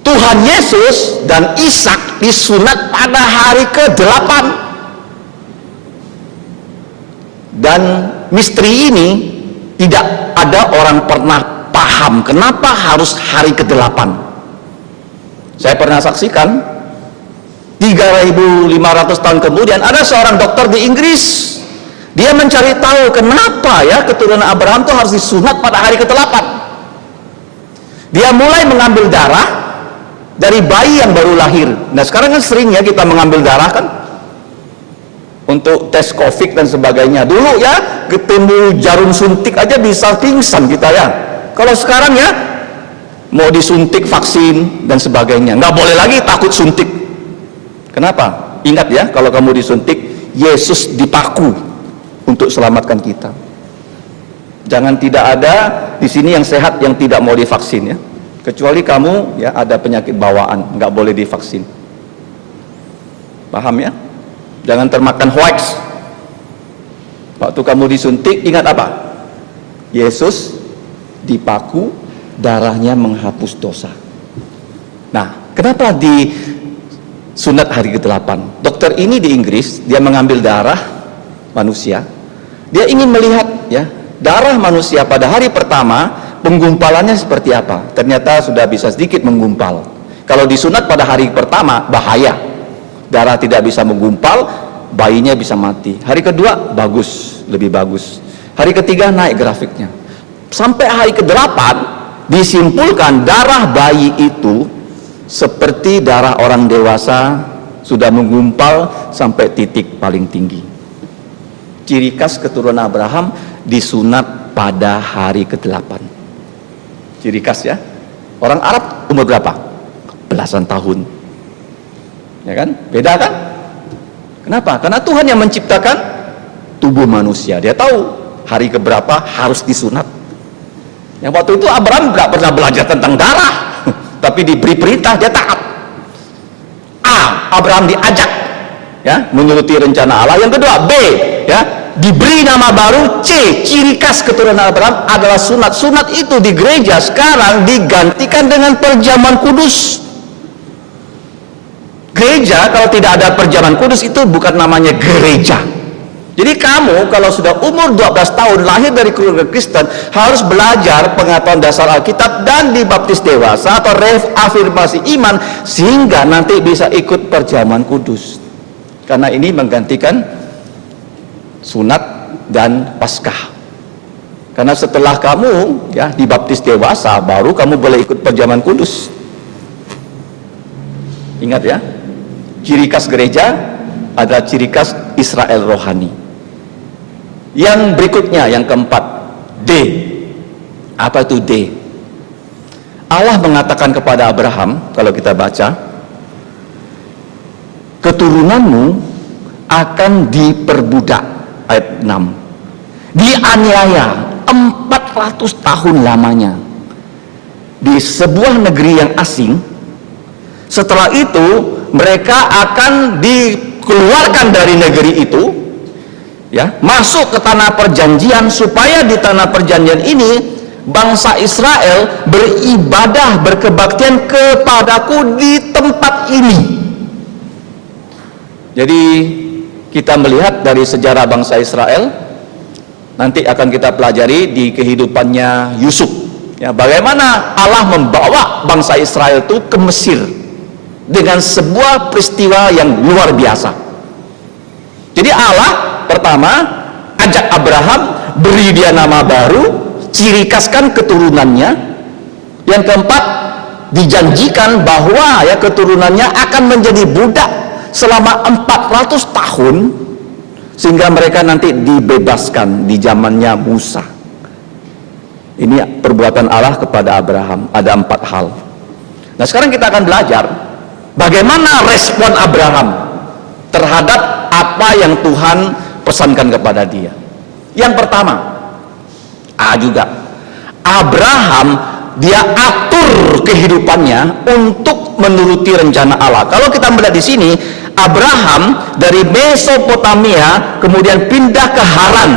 Tuhan Yesus dan Ishak disunat pada hari ke-8. Dan misteri ini tidak ada orang pernah paham kenapa harus hari ke-8. Saya pernah saksikan 3.500 tahun kemudian ada seorang dokter di Inggris, dia mencari tahu kenapa ya keturunan Abraham itu harus disunat pada hari ke-8. Dia mulai mengambil darah dari bayi yang baru lahir. Nah, sekarang kan sering ya kita mengambil darah kan untuk tes COVID dan sebagainya. Dulu ya ketemu jarum suntik aja bisa pingsan kita ya. Kalau sekarang ya mau disuntik vaksin dan sebagainya. Nggak boleh lagi takut suntik. Kenapa? Ingat ya, kalau kamu disuntik, Yesus dipaku untuk selamatkan kita. Jangan tidak ada di sini yang sehat yang tidak mau divaksin ya. Kecuali kamu ya ada penyakit bawaan, nggak boleh divaksin. Paham ya? Jangan termakan hoax. Waktu kamu disuntik, ingat apa? Yesus dipaku, darahnya menghapus dosa. Nah, kenapa di sunat hari ke-8? Dokter ini di Inggris, dia mengambil darah manusia. Dia ingin melihat ya, darah manusia pada hari pertama penggumpalannya seperti apa. Ternyata sudah bisa sedikit menggumpal. Kalau disunat pada hari pertama bahaya, darah tidak bisa menggumpal, bayinya bisa mati. Hari kedua bagus, lebih bagus. Hari ketiga naik grafiknya. Sampai hari ke-8 disimpulkan darah bayi itu seperti darah orang dewasa, sudah menggumpal sampai titik paling tinggi. Ciri khas keturunan Abraham disunat pada hari ke-8. Ciri khas ya. Orang Arab umur berapa? Belasan tahun. Ya kan? Beda kan? Kenapa? Karena Tuhan yang menciptakan tubuh manusia. Dia tahu hari keberapa harus disunat. Yang waktu itu Abraham tidak pernah belajar tentang darah, tapi diberi perintah dia taat. A. Abraham diajak ya menuruti rencana Allah. Yang kedua, B ya diberi nama baru. C. Ciri khas keturunan Abraham adalah sunat. Sunat itu di gereja sekarang digantikan dengan perjamuan kudus. Gereja kalau tidak ada perjamuan kudus itu bukan namanya gereja. Jadi kamu kalau sudah umur 12 tahun lahir dari keluarga Kristen harus belajar pengetahuan dasar Alkitab dan dibaptis dewasa atau reafirmasi iman sehingga nanti bisa ikut perjamuan kudus. Karena ini menggantikan sunat dan paskah. Karena setelah kamu ya dibaptis dewasa baru kamu boleh ikut perjamuan kudus. Ingat ya, ciri khas gereja adalah ciri khas Israel rohani. Yang berikutnya, yang keempat, D. Apa itu D? Allah mengatakan kepada Abraham, kalau kita baca, keturunanmu akan diperbudak, ayat 6. Dianiaya 400 tahun lamanya di sebuah negeri yang asing. Setelah itu mereka akan dikeluarkan dari negeri itu ya, masuk ke tanah perjanjian, supaya di tanah perjanjian ini bangsa Israel beribadah, berkebaktian kepadaku di tempat ini. Jadi kita melihat dari sejarah bangsa Israel, nanti akan kita pelajari di kehidupannya Yusuf ya, bagaimana Allah membawa bangsa Israel itu ke Mesir dengan sebuah peristiwa yang luar biasa. Jadi Allah pertama ajak Abraham, beri dia nama baru, ciri khaskan keturunannya. Yang keempat, dijanjikan bahwa ya keturunannya akan menjadi budak selama 400 tahun sehingga mereka nanti dibebaskan di zamannya Musa. Ini perbuatan Allah kepada Abraham. Ada 4 hal. Nah sekarang kita akan belajar bagaimana respon Abraham terhadap apa yang Tuhan pesankan kepada dia. Yang pertama, A juga, Abraham dia atur kehidupannya untuk menuruti rencana Allah. Kalau kita melihat di sini, Abraham dari Mesopotamia kemudian pindah ke Haran.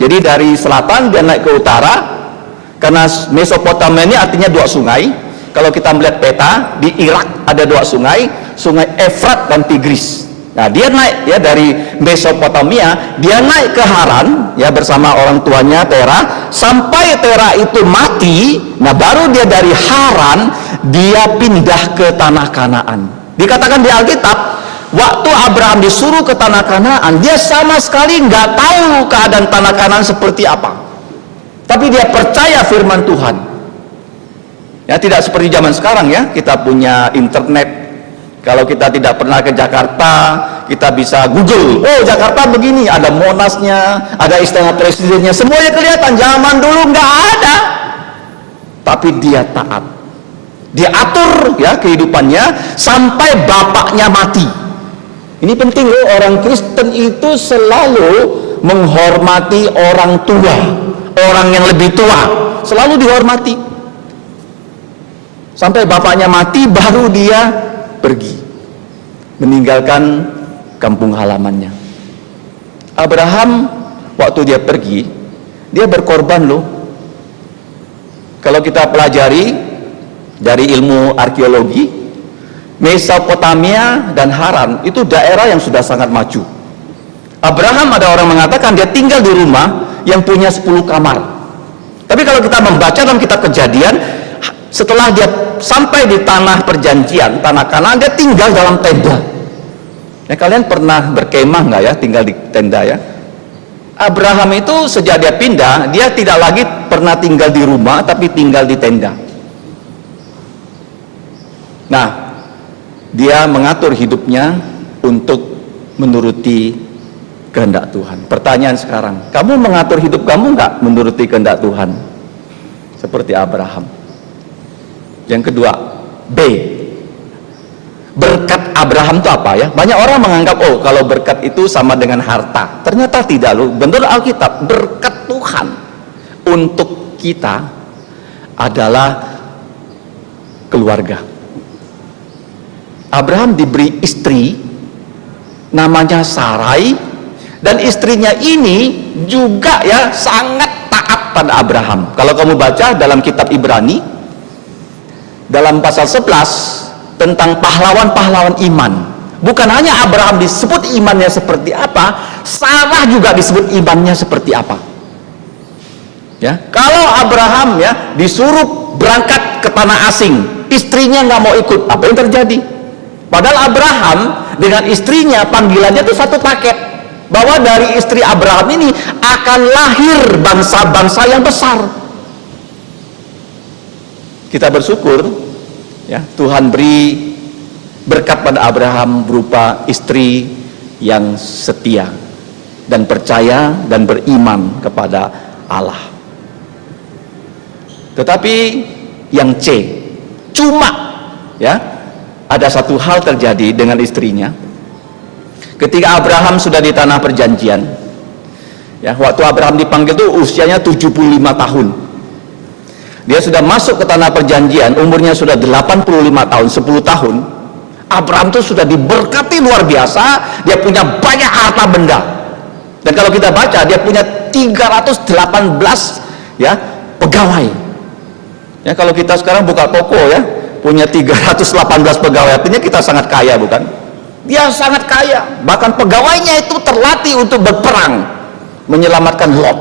Jadi dari selatan dia naik ke utara, karena Mesopotamia ini artinya 2 sungai. Kalau kita melihat peta di Irak ada 2 sungai, sungai Efrat dan Tigris. Nah dia naik ya dari Mesopotamia, dia naik ke Haran ya bersama orang tuanya Tera, sampai Tera itu mati. Nah baru dia dari Haran dia pindah ke tanah Kanaan. Dikatakan di Alkitab, waktu Abraham disuruh ke tanah Kanaan, dia sama sekali nggak tahu keadaan tanah Kanaan seperti apa, tapi dia percaya firman Tuhan. Ya tidak seperti zaman sekarang ya, kita punya internet. Kalau kita tidak pernah ke Jakarta, kita bisa Google, oh Jakarta begini, ada Monasnya, ada Istana Presidennya, semuanya kelihatan. Zaman dulu nggak ada, tapi dia taat. Dia atur ya kehidupannya sampai bapaknya mati. Ini penting loh, orang Kristen itu selalu menghormati orang tua, orang yang lebih tua, selalu dihormati. Sampai bapaknya mati baru dia pergi, meninggalkan kampung halamannya. Abraham waktu dia pergi, dia berkorban loh. Kalau kita pelajari dari ilmu arkeologi, Mesopotamia dan Haran itu daerah yang sudah sangat maju. Abraham, ada orang mengatakan dia tinggal di rumah yang punya 10 kamar. Tapi kalau kita membaca dalam kitab Kejadian, setelah dia sampai di tanah perjanjian, tanah Kanaan, dia tinggal dalam tenda. Ya, kalian pernah berkemah nggak ya, tinggal di tenda ya? Abraham itu sejak dia pindah, dia tidak lagi pernah tinggal di rumah, tapi tinggal di tenda. Nah, dia mengatur hidupnya untuk menuruti kehendak Tuhan. Pertanyaan sekarang, kamu mengatur hidup kamu nggak menuruti kehendak Tuhan? Seperti Abraham. Yang kedua, B. Berkat Abraham itu apa ya? Banyak orang menganggap, oh kalau berkat itu sama dengan harta. Ternyata tidak loh. Menurut Alkitab, berkat Tuhan untuk kita adalah keluarga. Abraham diberi istri namanya Sarai, dan istrinya ini juga ya sangat taat pada Abraham. Kalau kamu baca dalam kitab Ibrani dalam pasal 11 tentang pahlawan-pahlawan iman, bukan hanya Abraham disebut imannya seperti apa, Sarah juga disebut imannya seperti apa. Ya, kalau Abraham ya disuruh berangkat ke tanah asing, istrinya nggak mau ikut, apa yang terjadi? Padahal Abraham dengan istrinya panggilannya itu satu paket, bahwa dari istri Abraham ini akan lahir bangsa-bangsa yang besar. Kita bersyukur ya, Tuhan beri berkat pada Abraham berupa istri yang setia dan percaya dan beriman kepada Allah. Tetapi yang C, cuma ya, ada satu hal terjadi dengan istrinya. Ketika Abraham sudah di tanah perjanjian, ya, waktu Abraham dipanggil itu usianya 75 tahun. Dia sudah masuk ke tanah perjanjian, umurnya sudah 85 tahun, 10 tahun. Abraham itu sudah diberkati luar biasa, dia punya banyak harta benda. Dan kalau kita baca, dia punya 318 ya pegawai. Ya, kalau kita sekarang buka toko ya, punya 318 pegawai, artinya kita sangat kaya, bukan? Dia sangat kaya, bahkan pegawainya itu terlatih untuk berperang menyelamatkan Lot.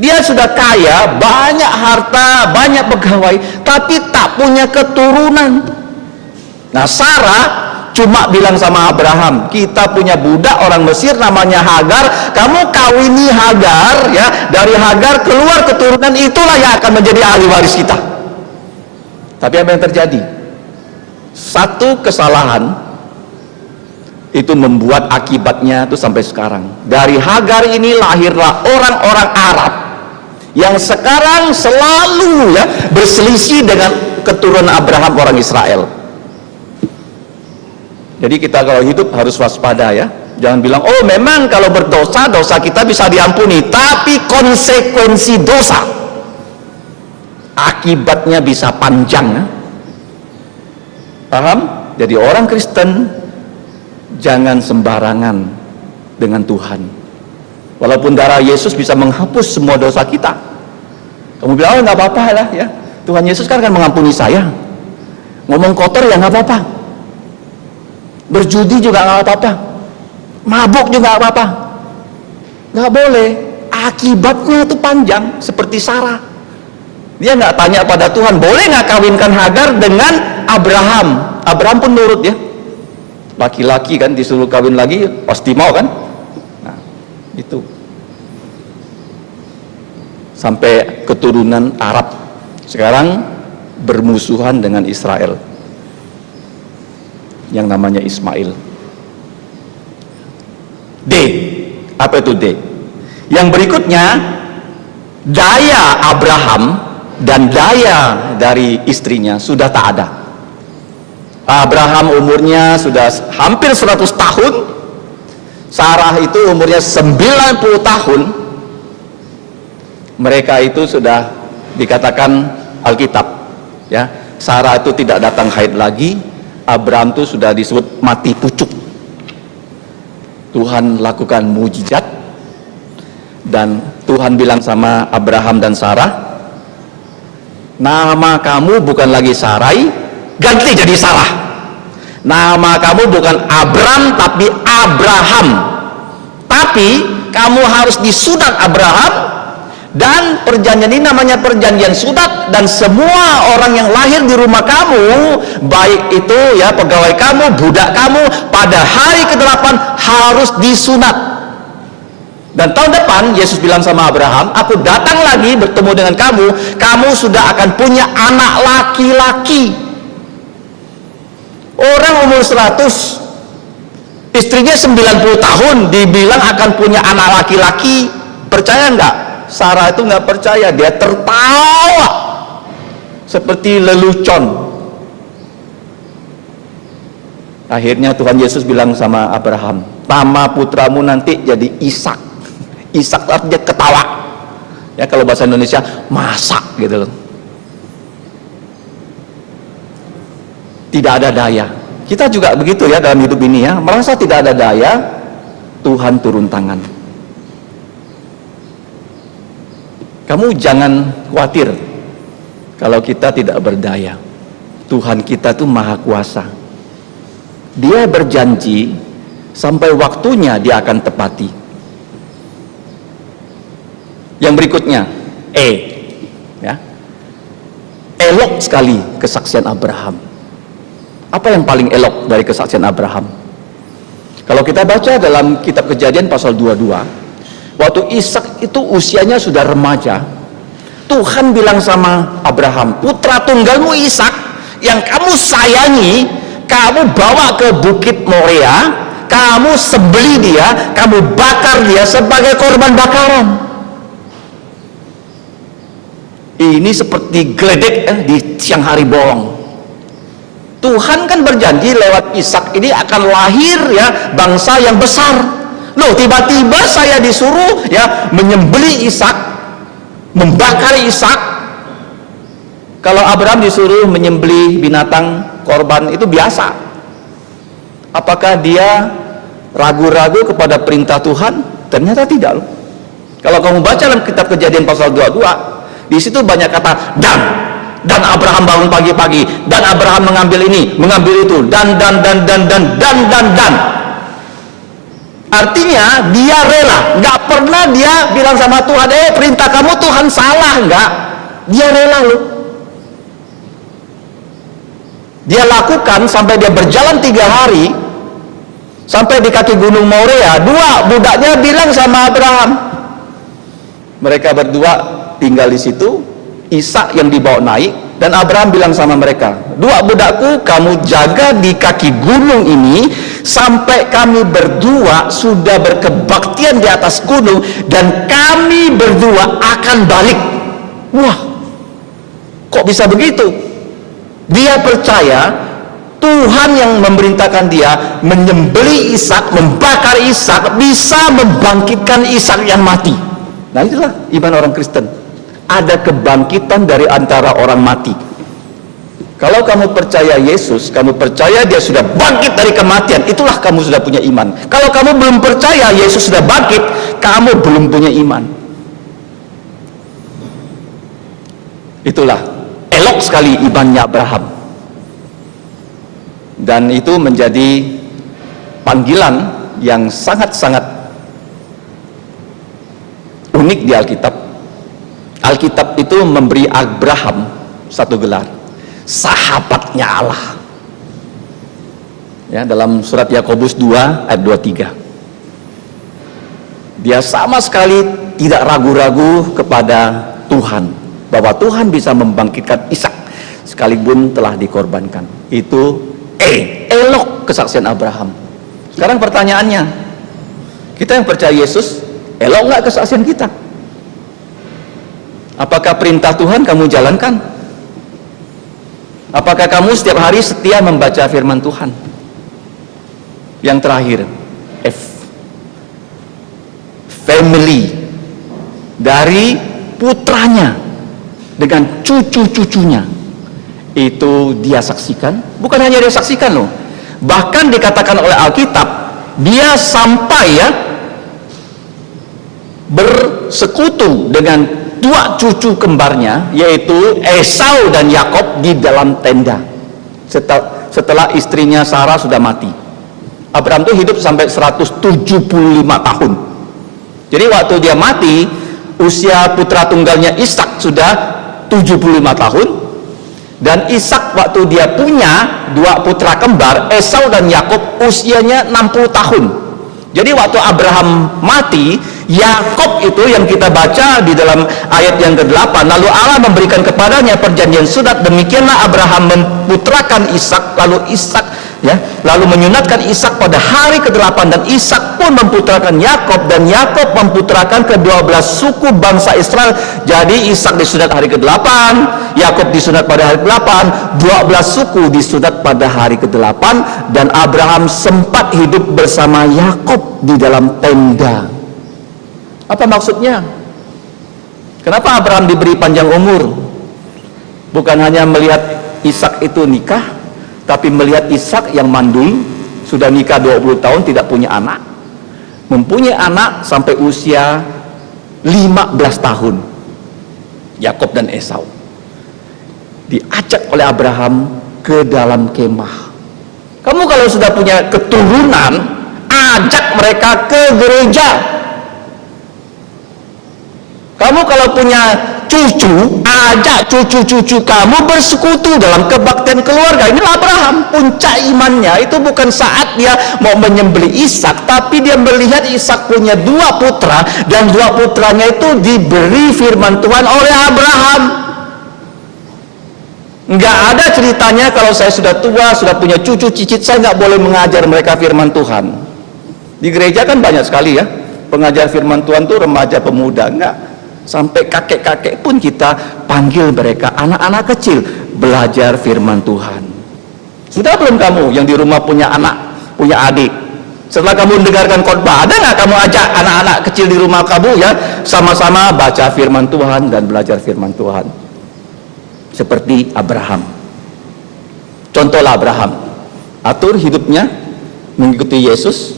Dia sudah kaya, banyak harta, banyak pegawai, tapi tak punya keturunan. Nah, Sarah cuma bilang sama Abraham, kita punya budak orang Mesir namanya Hagar, kamu kawini Hagar ya, dari Hagar keluar keturunan, itulah yang akan menjadi ahli waris kita. Tapi apa yang terjadi? Satu kesalahan itu membuat akibatnya itu sampai sekarang. Dari Hagar ini lahirlah orang-orang Arab yang sekarang selalu ya berselisih dengan keturunan Abraham orang Israel. Jadi kita kalau hidup harus waspada ya. Jangan bilang, oh memang kalau berdosa, dosa kita bisa diampuni, tapi konsekuensi dosa, akibatnya bisa panjang ya. Paham? Jadi orang Kristen jangan sembarangan dengan Tuhan. Walaupun darah Yesus bisa menghapus semua dosa kita, kamu bilang, oh nggak apa-apa lah ya, Tuhan Yesus kan akan mengampuni saya. Ngomong kotor ya nggak apa-apa, berjudi juga nggak apa-apa, mabuk juga nggak apa-apa. Nggak boleh, akibatnya itu panjang. Seperti Sarah, dia nggak tanya pada Tuhan, boleh nggak kawinkan Hagar dengan Abraham? Abraham pun nurut ya. Laki-laki kan disuruh kawin lagi pasti mau kan. Nah, itu sampai keturunan Arab sekarang bermusuhan dengan Israel yang namanya Ismail. D, apa itu D? Yang berikutnya, daya Abraham dan daya dari istrinya sudah tak ada. Abraham umurnya sudah hampir 100 tahun, Sarah itu umurnya 90 tahun. Mereka itu sudah dikatakan Alkitab, ya, Sarah itu tidak datang haid lagi, Abraham itu sudah disebut mati pucuk. Tuhan lakukan mujizat, dan Tuhan bilang sama Abraham dan Sarah, nama kamu bukan lagi Sarai, ganti jadi Sarah. Nama kamu bukan Abram tapi Abraham. Tapi kamu harus disunat Abraham, dan perjanjian ini namanya perjanjian sunat, dan semua orang yang lahir di rumah kamu, baik itu ya pegawai kamu, budak kamu, pada hari ke-8 harus disunat. Dan tahun depan Yesus bilang sama Abraham, aku datang lagi bertemu dengan kamu, kamu sudah akan punya anak laki-laki. Orang umur 100, istrinya 90 tahun, dibilang akan punya anak laki-laki. Percaya enggak? Sarah itu nggak percaya, dia tertawa seperti lelucon. Akhirnya Tuhan Yesus bilang sama Abraham, nama putramu nanti jadi Ishak. Ishak artinya ketawa, ya, kalau bahasa Indonesia masak gitu loh. Tidak ada daya. Kita juga begitu ya dalam hidup ini ya, merasa tidak ada daya, Tuhan turun tangan. Kamu jangan khawatir kalau kita tidak berdaya. Tuhan kita tuh maha kuasa. Dia berjanji sampai waktunya dia akan tepati. Yang berikutnya, ya. Elok sekali kesaksian Abraham. Apa yang paling elok dari kesaksian Abraham? Kalau kita baca dalam kitab Kejadian pasal 22, waktu Ishak itu usianya sudah remaja, Tuhan bilang sama Abraham, putra tunggalmu Ishak yang kamu sayangi, kamu bawa ke Bukit Moria, kamu sembelih dia, kamu bakar dia sebagai korban bakaran. Ini seperti geledek di siang hari bolong. Tuhan kan berjanji lewat Ishak ini akan lahir ya bangsa yang besar. Loh, tiba-tiba saya disuruh ya menyembelih Ishak, membakar Ishak. Kalau Abraham disuruh menyembelih binatang korban itu biasa. Apakah dia ragu-ragu kepada perintah Tuhan? Ternyata tidak loh. Kalau kamu baca dalam kitab Kejadian pasal 22, di situ banyak kata dan Abraham bangun pagi-pagi, dan Abraham mengambil ini, mengambil itu, dan. Artinya dia rela, nggak pernah dia bilang sama Tuhan, perintah kamu Tuhan salah, nggak. Dia rela loh. Dia lakukan sampai dia berjalan 3 hari, sampai di kaki gunung Moria. 2 budaknya bilang sama Abraham, mereka berdua tinggal di situ. Ishak yang dibawa naik, dan Abraham bilang sama mereka, 2 budakku kamu jaga di kaki gunung ini sampai kami berdua sudah berkebaktian di atas gunung, dan kami berdua akan balik. Wah, kok bisa begitu? Dia percaya Tuhan yang memerintahkan dia menyembelih Ishak, membakar Ishak, bisa membangkitkan Ishak yang mati. Nah, itulah iman orang Kristen. Ada kebangkitan dari antara orang mati. Kalau kamu percaya Yesus, kamu percaya dia sudah bangkit dari kematian, itulah kamu sudah punya iman. Kalau kamu belum percaya Yesus sudah bangkit, kamu belum punya iman. Itulah elok sekali imannya Abraham. Dan itu menjadi panggilan yang sangat-sangat unik di Alkitab. Alkitab itu memberi Abraham satu gelar, sahabatnya Allah. Ya, dalam surat Yakobus 2 ayat 23. Dia sama sekali tidak ragu-ragu kepada Tuhan, bahwa Tuhan bisa membangkitkan Ishak sekalipun telah dikorbankan. Itu elok kesaksian Abraham. Sekarang pertanyaannya, kita yang percaya Yesus, elok nggak kesaksian kita? Apakah perintah Tuhan kamu jalankan? Apakah kamu setiap hari setia membaca firman Tuhan? Yang terakhir, F. Family. Dari putranya dengan cucu-cucunya. Itu dia saksikan. Bukan hanya dia saksikan loh. Bahkan dikatakan oleh Alkitab, dia sampai ya bersekutu dengan dua cucu kembarnya, yaitu Esau dan Yakob di dalam tenda setelah istrinya Sarah sudah mati. Abraham itu hidup sampai 175 tahun. Jadi waktu dia mati, usia putra tunggalnya Ishak sudah 75 tahun, dan Ishak waktu dia punya dua putra kembar Esau dan Yakob, usianya 60 tahun. Jadi waktu Abraham mati, Yakob itu yang kita baca di dalam ayat yang ke-8, lalu Allah memberikan kepadanya perjanjian sunnah, demikianlah Abraham memputrakan Ishak, lalu menyunatkan Ishak pada hari ke-8, dan Ishak pun memputrakan Yakob, dan Yakob memputrakan ke-12 suku bangsa Israel. Jadi Ishak disunat hari ke-8, Yakob disunat pada hari ke-8, 12 suku disunat pada hari ke-8, dan Abraham sempat hidup bersama Yakob di dalam tenda. Apa maksudnya? Kenapa Abraham diberi panjang umur? Bukan hanya melihat Ishak itu nikah, tapi melihat Ishak yang mandul, sudah nikah 20 tahun tidak punya anak, mempunyai anak sampai usia 15 tahun. Yakob dan Esau diajak oleh Abraham ke dalam kemah. Kamu kalau sudah punya keturunan, ajak mereka ke gereja. Kamu kalau punya cucu, ajak cucu-cucu kamu bersekutu dalam kebaktian keluarga. Inilah Abraham, puncak imannya itu bukan saat dia mau menyembelih Ishak, tapi dia melihat Ishak punya dua putra, dan dua putranya itu diberi firman Tuhan oleh Abraham. Nggak ada ceritanya kalau saya sudah tua, sudah punya cucu cicit, saya nggak boleh mengajar mereka firman Tuhan. Di gereja kan banyak sekali ya pengajar firman Tuhan tuh remaja pemuda, enggak. Sampai kakek-kakek pun kita panggil mereka, anak-anak kecil, belajar firman Tuhan. Sudah belum kamu yang di rumah punya anak, punya adik? Setelah kamu mendengarkan khotbah, ada nggak kamu ajak anak-anak kecil di rumah kamu ya sama-sama baca firman Tuhan dan belajar firman Tuhan? Seperti Abraham. Contohlah Abraham, atur hidupnya mengikuti Yesus,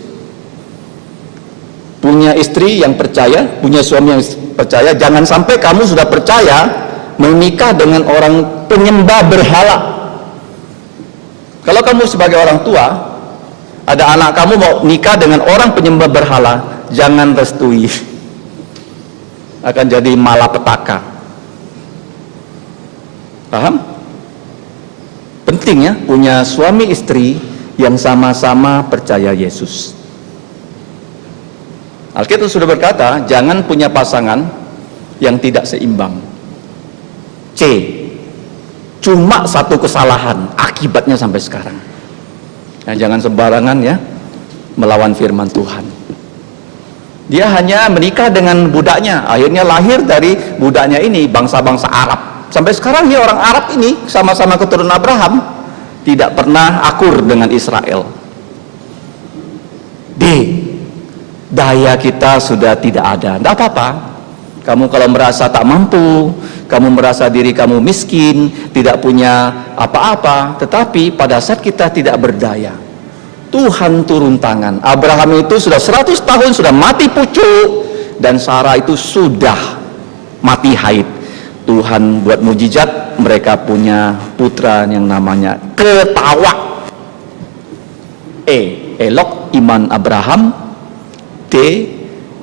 punya istri yang percaya, punya suami yang percaya. Jangan sampai kamu sudah percaya menikah dengan orang penyembah berhala. Kalau kamu sebagai orang tua, ada anak kamu mau nikah dengan orang penyembah berhala, jangan restui. Akan jadi malapetaka. Paham? Penting ya punya suami istri yang sama-sama percaya Yesus. Alkitab sudah berkata, jangan punya pasangan yang tidak seimbang. C. Cuma satu kesalahan, akibatnya sampai sekarang. Nah, jangan sembarangan ya melawan firman Tuhan. Dia hanya menikah dengan budaknya, akhirnya lahir dari budaknya ini bangsa-bangsa Arab. Sampai sekarang ya orang Arab ini sama-sama keturunan Abraham tidak pernah akur dengan Israel. D. Daya kita sudah tidak ada. Tidak apa-apa. Kamu kalau merasa tak mampu, kamu merasa diri kamu miskin, tidak punya apa-apa, tetapi pada saat kita tidak berdaya, Tuhan turun tangan. Abraham itu sudah 100 tahun, sudah mati pucuk, dan Sarah itu sudah mati haid. Tuhan buat mujizat, mereka punya putra yang namanya Ketawa. Elok iman Abraham. D,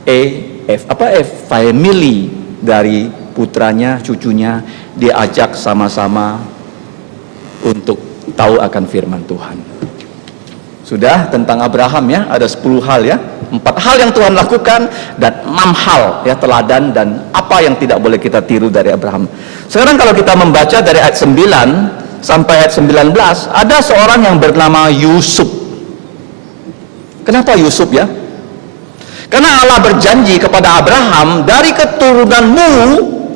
E, F. Apa F? Family dari putranya, cucunya diajak sama-sama untuk tahu akan firman Tuhan. Sudah tentang Abraham ya, ada 10 hal ya. 4 hal yang Tuhan lakukan dan 6 hal ya teladan dan apa yang tidak boleh kita tiru dari Abraham. Sekarang kalau kita membaca dari ayat 9 sampai ayat 19, ada seorang yang bernama Yusuf. Kenapa Yusuf ya? Karena Allah berjanji kepada Abraham, dari keturunanmu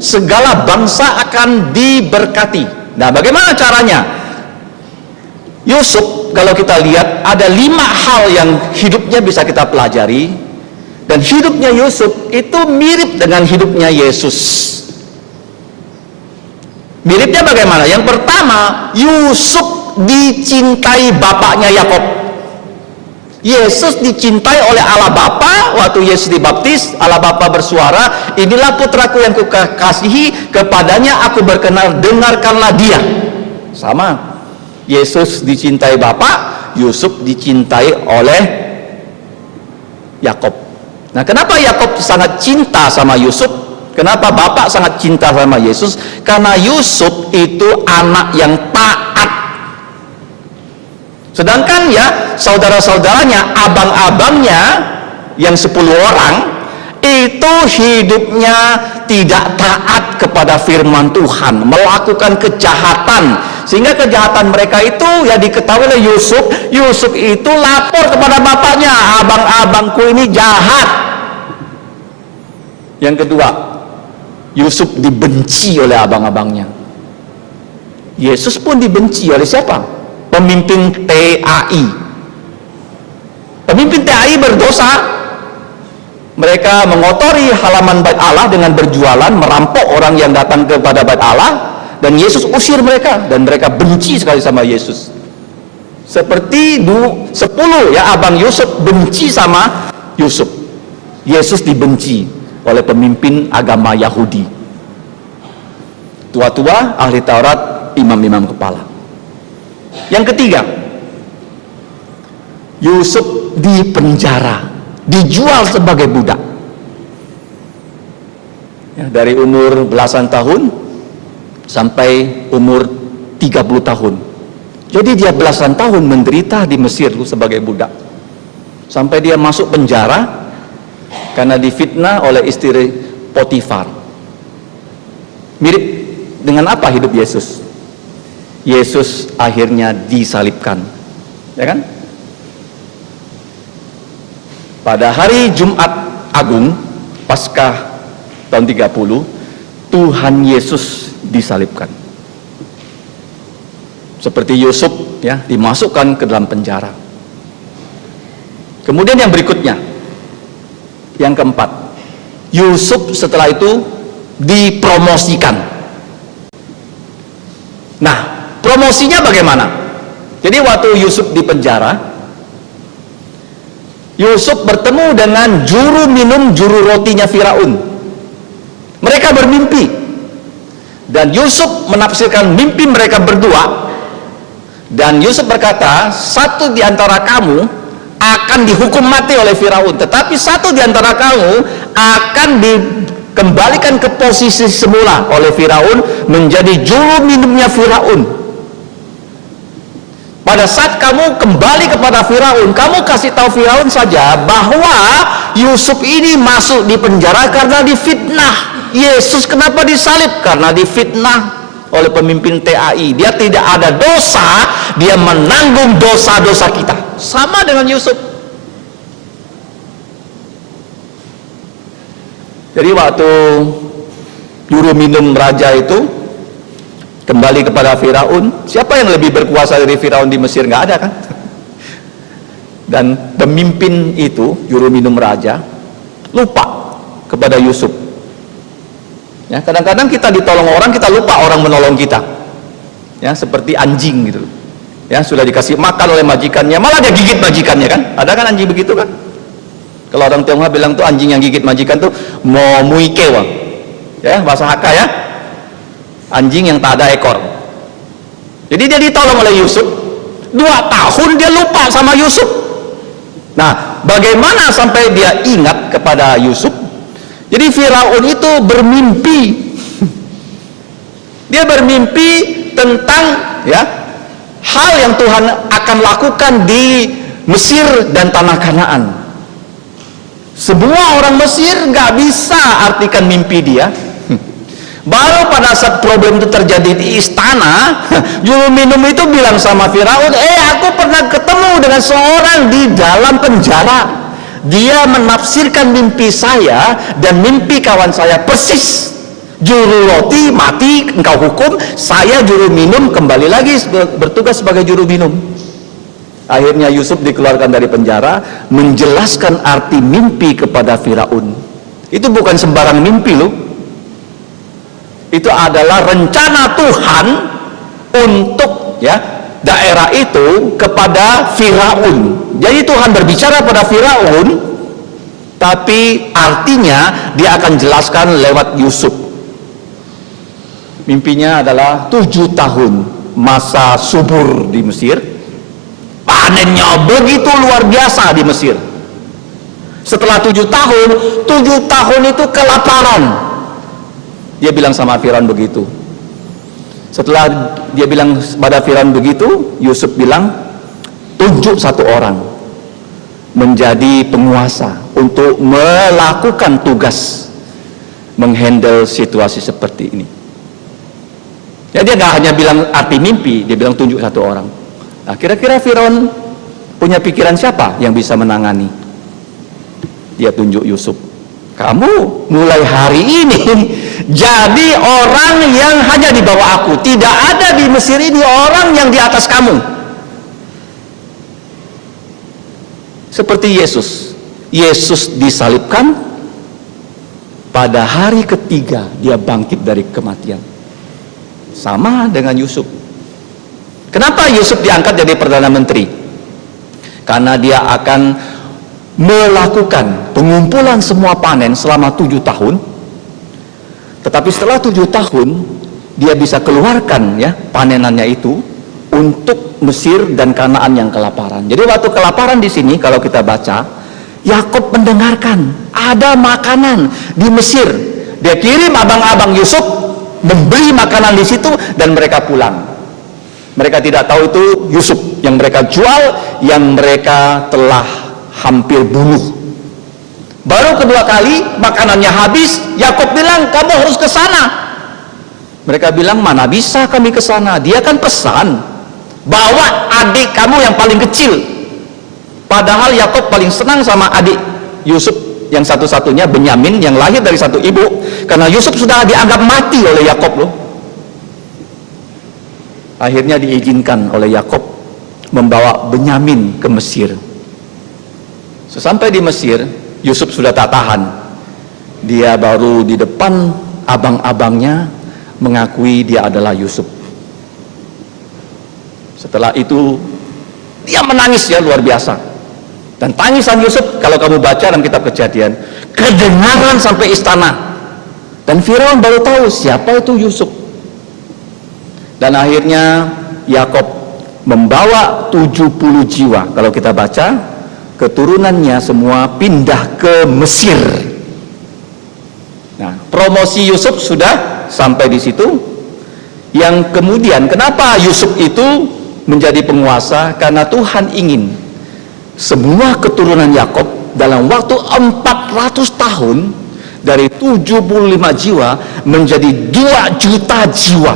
segala bangsa akan diberkati. Nah, bagaimana caranya? Yusuf, kalau kita lihat, ada 5 hal yang hidupnya bisa kita pelajari, dan hidupnya Yusuf itu mirip dengan hidupnya Yesus. Miripnya bagaimana? Yang pertama, Yusuf dicintai bapaknya Yakub. Yesus dicintai oleh Allah Bapa. Waktu Yesus dibaptis, Allah Bapa bersuara, inilah putraku yang kukasihi, kepadanya aku berkenan, dengarkanlah dia. Sama, Yesus dicintai Bapa, Yusuf dicintai oleh Yakub. Nah, kenapa Yakub sangat cinta sama Yusuf? Kenapa Bapak sangat cinta sama Yesus? Karena Yusuf itu anak yang taat. Sedangkan ya saudara-saudaranya, abang-abangnya yang 10 orang itu hidupnya tidak taat kepada firman Tuhan, melakukan kejahatan, sehingga kejahatan mereka itu ya diketahui oleh Yusuf. Yusuf itu lapor kepada bapaknya, abang-abangku ini jahat. Yang kedua, Yusuf dibenci oleh abang-abangnya. Yesus pun dibenci oleh siapa? Pemimpin TAI. Pemimpin TAI berdosa. Mereka mengotori halaman bait Allah dengan berjualan, merampok orang yang datang kepada bait Allah, dan Yesus usir mereka, dan mereka benci sekali sama Yesus. Seperti 10 ya abang Yusuf benci sama Yusuf. Yesus dibenci oleh pemimpin agama Yahudi, tua-tua, ahli Taurat, imam-imam kepala. Yang ketiga, Yusuf dipenjara, dijual sebagai budak. Ya, dari umur belasan tahun sampai umur 30 tahun. Jadi dia belasan tahun menderita di Mesir sebagai budak. Sampai dia masuk penjara karena difitnah oleh istri Potifar. Mirip dengan apa hidup Yesus? Yesus akhirnya disalibkan, ya kan? Pada hari Jumat Agung Paskah tahun 30, Tuhan Yesus disalibkan. Seperti Yusuf ya, dimasukkan ke dalam penjara. Kemudian yang berikutnya, yang keempat, Yusuf setelah itu dipromosikan. Nah, promosinya bagaimana? Jadi waktu Yusuf di penjara, Yusuf bertemu dengan juru minum, juru rotinya Firaun. Mereka bermimpi, dan Yusuf menafsirkan mimpi mereka berdua. Dan Yusuf berkata, satu di antara kamu akan dihukum mati oleh Firaun, tetapi satu di antara kamu akan dikembalikan ke posisi semula oleh Firaun, menjadi juru minumnya Firaun. Pada saat kamu kembali kepada Firaun, kamu kasih tahu Firaun saja bahwa Yusuf ini masuk di penjara karena difitnah. Yesus kenapa disalib? Karena difitnah oleh pemimpin TAI. Dia tidak ada dosa, dia menanggung dosa-dosa kita. Sama dengan Yusuf. Jadi waktu juru minum raja itu kembali kepada Firaun, siapa yang lebih berkuasa dari Firaun di Mesir? Nggak ada kan? Dan pemimpin itu, juru minum raja, lupa kepada Yusuf. Ya, kadang-kadang kita ditolong orang, kita lupa orang menolong kita. Ya, seperti anjing gitu. Ya, sudah dikasih makan oleh majikannya, malah dia gigit majikannya kan? Ada kan anjing begitu kan? Kalau orang Tionghoa bilang tuh anjing yang gigit majikan tuh momuikewa. Ya, bahasa Hakka ya. Anjing yang tak ada ekor. Jadi dia ditolong oleh Yusuf. 2 tahun dia lupa sama Yusuf. Nah, bagaimana sampai dia ingat kepada Yusuf? Jadi Firaun itu bermimpi. Dia bermimpi tentang ya hal yang Tuhan akan lakukan di Mesir dan tanah Kanaan. Semua orang Mesir nggak bisa artikan mimpi dia. Baru pada saat problem itu terjadi di istana, juru minum itu bilang sama Firaun, aku pernah ketemu dengan seorang di dalam penjara. Dia menafsirkan mimpi saya dan mimpi kawan saya persis. Juru roti mati, engkau hukum, saya juru minum kembali lagi bertugas sebagai juru minum. Akhirnya Yusuf dikeluarkan dari penjara, menjelaskan arti mimpi kepada Firaun. Itu bukan sembarang mimpi loh. Itu adalah rencana Tuhan untuk daerah itu kepada Firaun. Jadi Tuhan berbicara pada Firaun, tapi artinya dia akan jelaskan lewat Yusuf. Mimpinya adalah 7 tahun masa subur di Mesir. Panennya begitu luar biasa di Mesir. Setelah 7 tahun itu kelaparan. Dia bilang sama Firaun begitu. Setelah dia bilang pada Firaun begitu, Yusuf bilang, tunjuk satu orang menjadi penguasa untuk melakukan tugas menghandle situasi seperti ini. Ya, dia nggak hanya bilang arti mimpi, dia bilang tunjuk satu orang. Nah, kira-kira Firaun punya pikiran siapa yang bisa menangani? Dia tunjuk Yusuf. Kamu mulai hari ini jadi orang yang hanya di bawah aku. Tidak ada di Mesir ini orang yang di atas kamu. Seperti Yesus. Yesus disalibkan, pada hari ketiga dia bangkit dari kematian. Sama dengan Yusuf. Kenapa Yusuf diangkat jadi Perdana Menteri? Karena dia akan melakukan pengumpulan semua panen selama 7 tahun. Tetapi setelah 7 tahun dia bisa keluarkan panenannya itu untuk Mesir dan Kanaan yang kelaparan. Jadi waktu kelaparan di sini kalau kita baca, Yakub mendengarkan ada makanan di Mesir. Dia kirim abang-abang Yusuf membeli makanan di situ dan mereka pulang. Mereka tidak tahu itu Yusuf yang mereka jual, yang mereka telah hampir bunuh. Baru kedua kali makanannya habis, Yakub bilang, kamu harus ke sana. Mereka bilang, mana bisa kami ke sana? Dia kan pesan, bawa adik kamu yang paling kecil. Padahal Yakub paling senang sama adik Yusuf yang satu-satunya, Benyamin, yang lahir dari satu ibu, karena Yusuf sudah dianggap mati oleh Yakub loh. Akhirnya diizinkan oleh Yakub membawa Benyamin ke Mesir. Sesampai di Mesir, Yusuf sudah tak tahan. Dia baru di depan abang-abangnya mengakui dia adalah Yusuf. Setelah itu dia menangis luar biasa. Dan tangisan Yusuf kalau kamu baca dalam kitab Kejadian, kedengaran sampai istana. Dan Firaun baru tahu siapa itu Yusuf. Dan akhirnya Yakub membawa 70 jiwa. Kalau kita baca, keturunannya semua pindah ke Mesir. Nah, promosi Yusuf sudah sampai di situ. Yang kemudian kenapa Yusuf itu menjadi penguasa? Karena Tuhan ingin semua keturunan Yakub dalam waktu 400 tahun dari 75 jiwa menjadi 2 juta jiwa,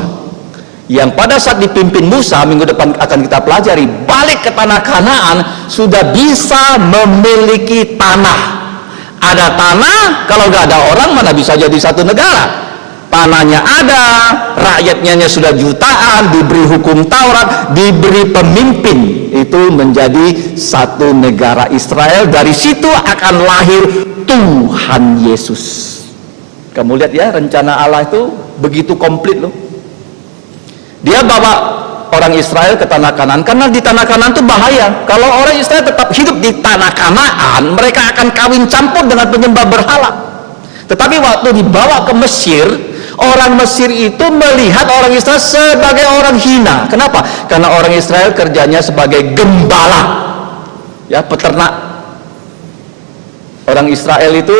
yang pada saat dipimpin Musa minggu depan akan kita pelajari, balik ke tanah Kanaan sudah bisa memiliki tanah. Ada tanah, kalau nggak ada orang mana bisa jadi satu negara. Tanahnya ada, rakyatnya sudah jutaan, diberi hukum Taurat, diberi pemimpin, itu menjadi satu negara Israel. Dari situ akan lahir Tuhan Yesus. Kamu lihat ya, rencana Allah itu begitu komplit loh. Dia bawa orang Israel ke tanah Kanaan, karena di tanah Kanaan itu bahaya. Kalau orang Israel tetap hidup di tanah Kanaan, mereka akan kawin campur dengan penyembah berhala. Tetapi waktu dibawa ke Mesir, orang Mesir itu melihat orang Israel sebagai orang hina. Kenapa? Karena orang Israel kerjanya sebagai gembala, ya, peternak. Orang Israel itu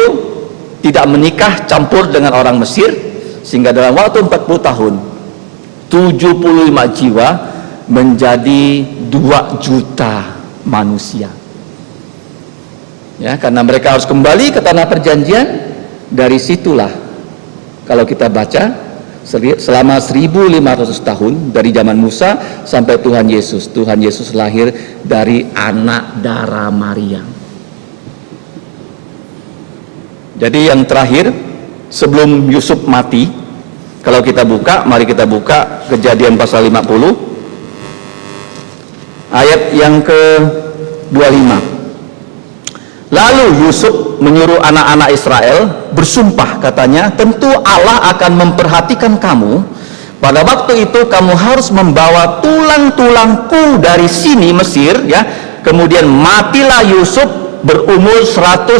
tidak menikah campur dengan orang Mesir, sehingga dalam waktu 40 tahun 75 jiwa menjadi 2 juta manusia. Ya, karena mereka harus kembali ke tanah perjanjian. Dari situlah kalau kita baca selama 1500 tahun dari zaman Musa sampai Tuhan Yesus. Tuhan Yesus lahir dari anak darah Maria. Jadi yang terakhir sebelum Yusuf mati, Kalau kita buka, mari kita buka Kejadian pasal 50 ayat yang ke-25. Lalu Yusuf menyuruh anak-anak Israel bersumpah, katanya, tentu Allah akan memperhatikan kamu. Pada waktu itu kamu harus membawa tulang-tulangku dari sini Mesir, ya. Kemudian matilah Yusuf berumur 110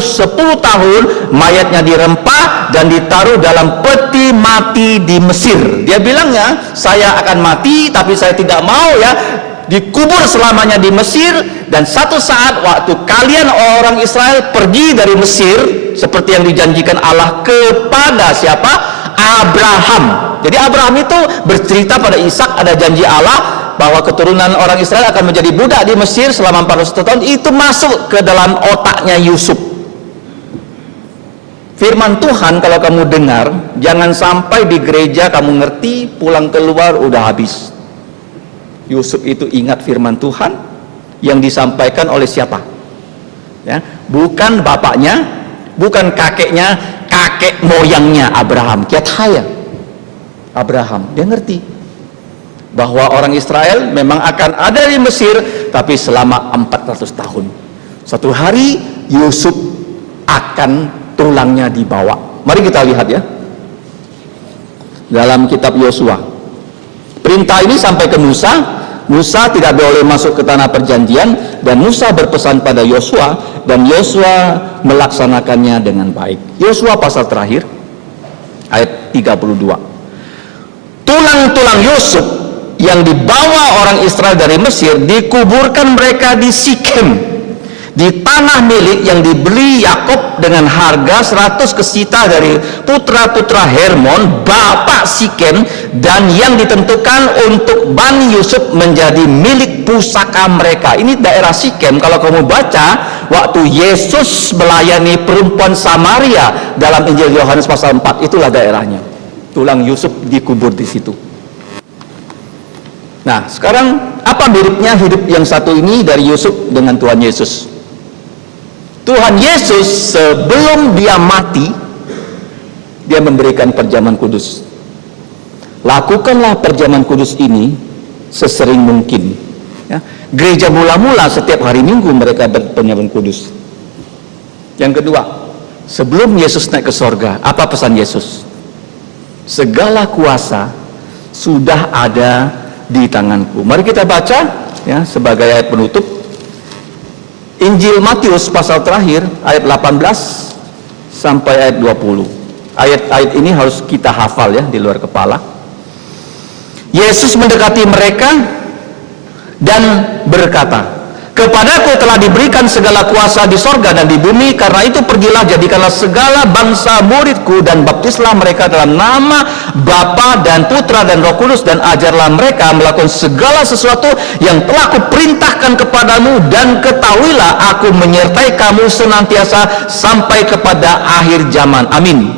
tahun, mayatnya dirempah dan ditaruh dalam peti mati di Mesir. Dia bilangnya, saya akan mati tapi saya tidak mau ya dikubur selamanya di Mesir, dan satu saat waktu kalian orang Israel pergi dari Mesir seperti yang dijanjikan Allah kepada siapa? Abraham. Jadi Abraham itu bercerita pada Ishak, ada janji Allah bahwa keturunan orang Israel akan menjadi budak di Mesir selama 400 tahun. Itu masuk ke dalam otaknya Yusuf. Firman Tuhan kalau kamu dengar, jangan sampai di gereja kamu ngerti, pulang keluar udah habis. Yusuf itu ingat firman Tuhan yang disampaikan oleh siapa? Ya, bukan bapaknya, bukan kakeknya, kakek moyangnya Abraham, Kiathaya. Abraham, dia ngerti bahwa orang Israel memang akan ada di Mesir, tapi selama 400 tahun. Satu hari Yusuf akan tulangnya dibawa. Mari kita lihat ya, dalam kitab Yosua. Perintah ini sampai ke Musa. Musa tidak boleh masuk ke tanah perjanjian, dan Musa berpesan pada Yosua, dan Yosua melaksanakannya dengan baik. Yosua pasal terakhir ayat 32. Tulang-tulang Yusuf yang dibawa orang Israel dari Mesir dikuburkan mereka di Sikem, di tanah milik yang dibeli Yakub dengan harga 100 kesita dari putra-putra Hermon, bapak Sikem, dan yang ditentukan untuk Bani Yusuf menjadi milik pusaka mereka. Ini daerah Sikem. Kalau kamu baca waktu Yesus melayani perempuan Samaria dalam Injil Yohanes pasal 4, itulah daerahnya. Tulang Yusuf dikubur di situ. Nah, sekarang apa miripnya hidup yang satu ini dari Yusuf dengan Tuhan Yesus? Tuhan Yesus sebelum dia mati, dia memberikan perjamuan kudus. Lakukanlah perjamuan kudus ini sesering mungkin. Ya. Gereja mula-mula setiap hari Minggu mereka berperjamuan kudus. Yang kedua, sebelum Yesus naik ke sorga, apa pesan Yesus? Segala kuasa sudah ada di tanganku. Mari kita baca ya sebagai ayat penutup. Injil Matius pasal terakhir ayat 18 sampai ayat 20. Ayat-ayat ini harus kita hafal ya di luar kepala. Yesus mendekati mereka dan berkata, kepadaku telah diberikan segala kuasa di sorga dan di bumi, karena itu pergilah, jadikanlah segala bangsa muridku dan baptislah mereka dalam nama Bapa dan Putra dan Roh Kudus, dan ajarlah mereka melakukan segala sesuatu yang telah kuperintahkan kepadamu, dan ketahuilah aku menyertai kamu senantiasa sampai kepada akhir zaman. Amin.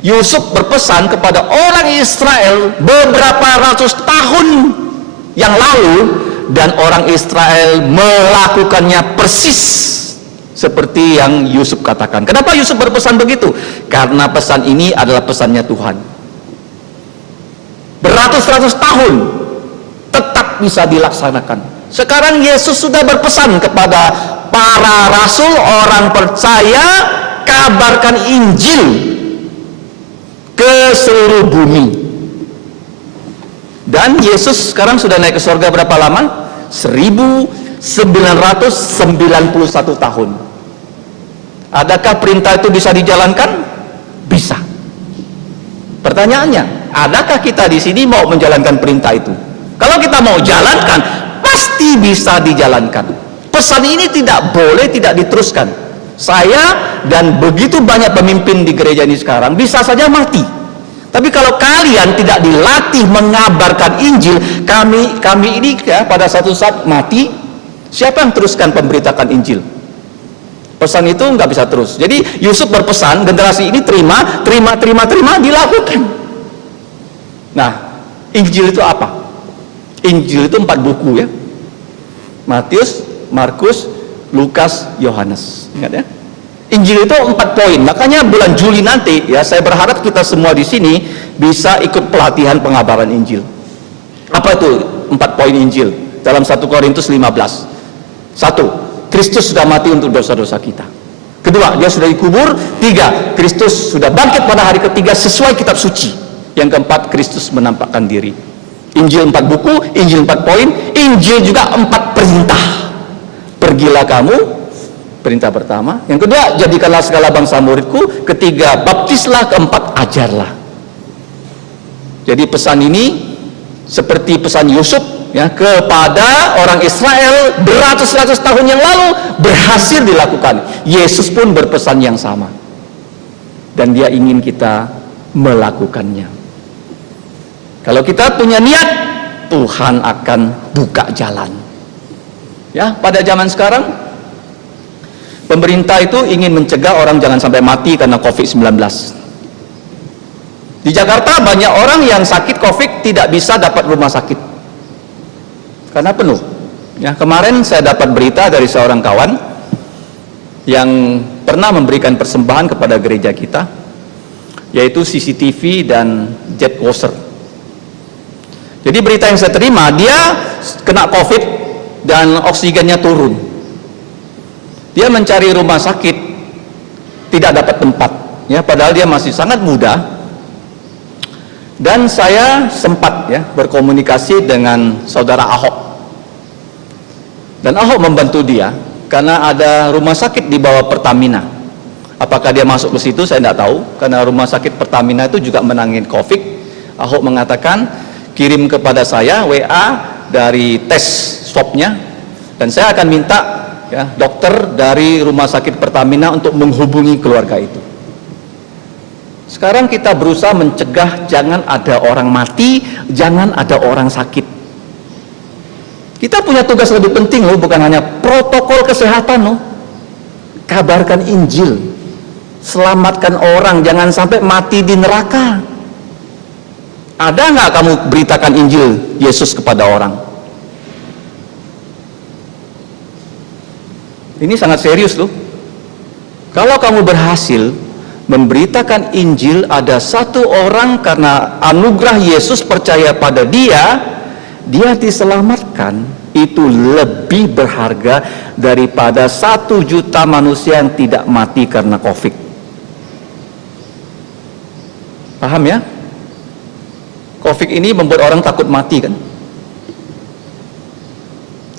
Yusuf berpesan kepada orang Israel beberapa ratus tahun yang lalu, dan orang Israel melakukannya persis seperti yang Yusuf katakan. Kenapa Yusuf berpesan begitu? Karena pesan ini adalah pesannya Tuhan. Beratus-ratus tahun tetap bisa dilaksanakan. Sekarang Yesus sudah berpesan kepada para rasul, orang percaya, kabarkan Injil ke seluruh bumi. Dan Yesus sekarang sudah naik ke surga berapa lama? 1991 tahun. Adakah perintah itu bisa dijalankan? Bisa. Pertanyaannya, adakah kita di sini mau menjalankan perintah itu? Kalau kita mau jalankan, pasti bisa dijalankan. Pesan ini tidak boleh tidak diteruskan. Saya dan begitu banyak pemimpin di gereja ini sekarang bisa saja mati. Tapi kalau kalian tidak dilatih mengabarkan Injil, kami ini ya, pada satu saat mati, siapa yang teruskan pemberitakan Injil? Pesan itu nggak bisa terus. Jadi Yusuf berpesan, generasi ini terima, dilakukan. Nah, Injil itu apa? Injil itu 4 buku ya. Matius, Markus, Lukas, Yohanes. Ingat ya? Injil itu 4 poin. Makanya bulan Juli nanti ya, saya berharap kita semua di sini bisa ikut pelatihan pengabaran Injil. Apa itu 4 poin Injil dalam 1 Korintus 15? 1. Kristus sudah mati untuk dosa-dosa kita. Kedua, dia sudah dikubur. 3. Kristus sudah bangkit pada hari ketiga sesuai kitab suci. Yang keempat, Kristus menampakkan diri. Injil 4 buku, Injil 4 poin, Injil juga 4 perintah. Pergilah kamu, perintah pertama. Yang kedua, jadikanlah segala bangsa muridku. Ketiga, baptislah. Keempat, ajarlah. Jadi pesan ini seperti pesan Yusuf ya, kepada orang Israel beratus-ratus tahun yang lalu berhasil dilakukan. Yesus pun berpesan yang sama. Dan dia ingin kita melakukannya. Kalau kita punya niat, Tuhan akan buka jalan. Ya, pada zaman sekarang pemerintah itu ingin mencegah orang jangan sampai mati karena COVID-19. Di Jakarta banyak orang yang sakit COVID tidak bisa dapat rumah sakit karena penuh. Ya, kemarin saya dapat berita dari seorang kawan yang pernah memberikan persembahan kepada gereja kita, yaitu CCTV dan jet washer. Jadi berita yang saya terima, dia kena COVID dan oksigennya turun. Dia mencari rumah sakit, tidak dapat tempat, ya, padahal dia masih sangat muda. Dan saya sempat ya berkomunikasi dengan saudara Ahok. Dan Ahok membantu dia karena ada rumah sakit di bawah Pertamina. Apakah dia masuk ke situ saya tidak tahu, karena rumah sakit Pertamina itu juga menangani COVID. Ahok mengatakan kirim kepada saya WA dari tes swabnya, dan saya akan minta ya, dokter dari rumah sakit Pertamina untuk menghubungi keluarga itu. Sekarang kita berusaha mencegah jangan ada orang mati, jangan ada orang sakit. Kita punya tugas lebih penting loh, bukan hanya protokol kesehatan loh. Kabarkan Injil, selamatkan orang, jangan sampai mati di neraka. Ada nggak kamu beritakan Injil Yesus kepada orang? Ini sangat serius loh. Kalau kamu berhasil memberitakan Injil, ada satu orang karena anugerah Yesus percaya pada dia diselamatkan, itu lebih berharga daripada 1 juta manusia yang tidak mati karena COVID. Paham ya? COVID ini membuat orang takut mati kan?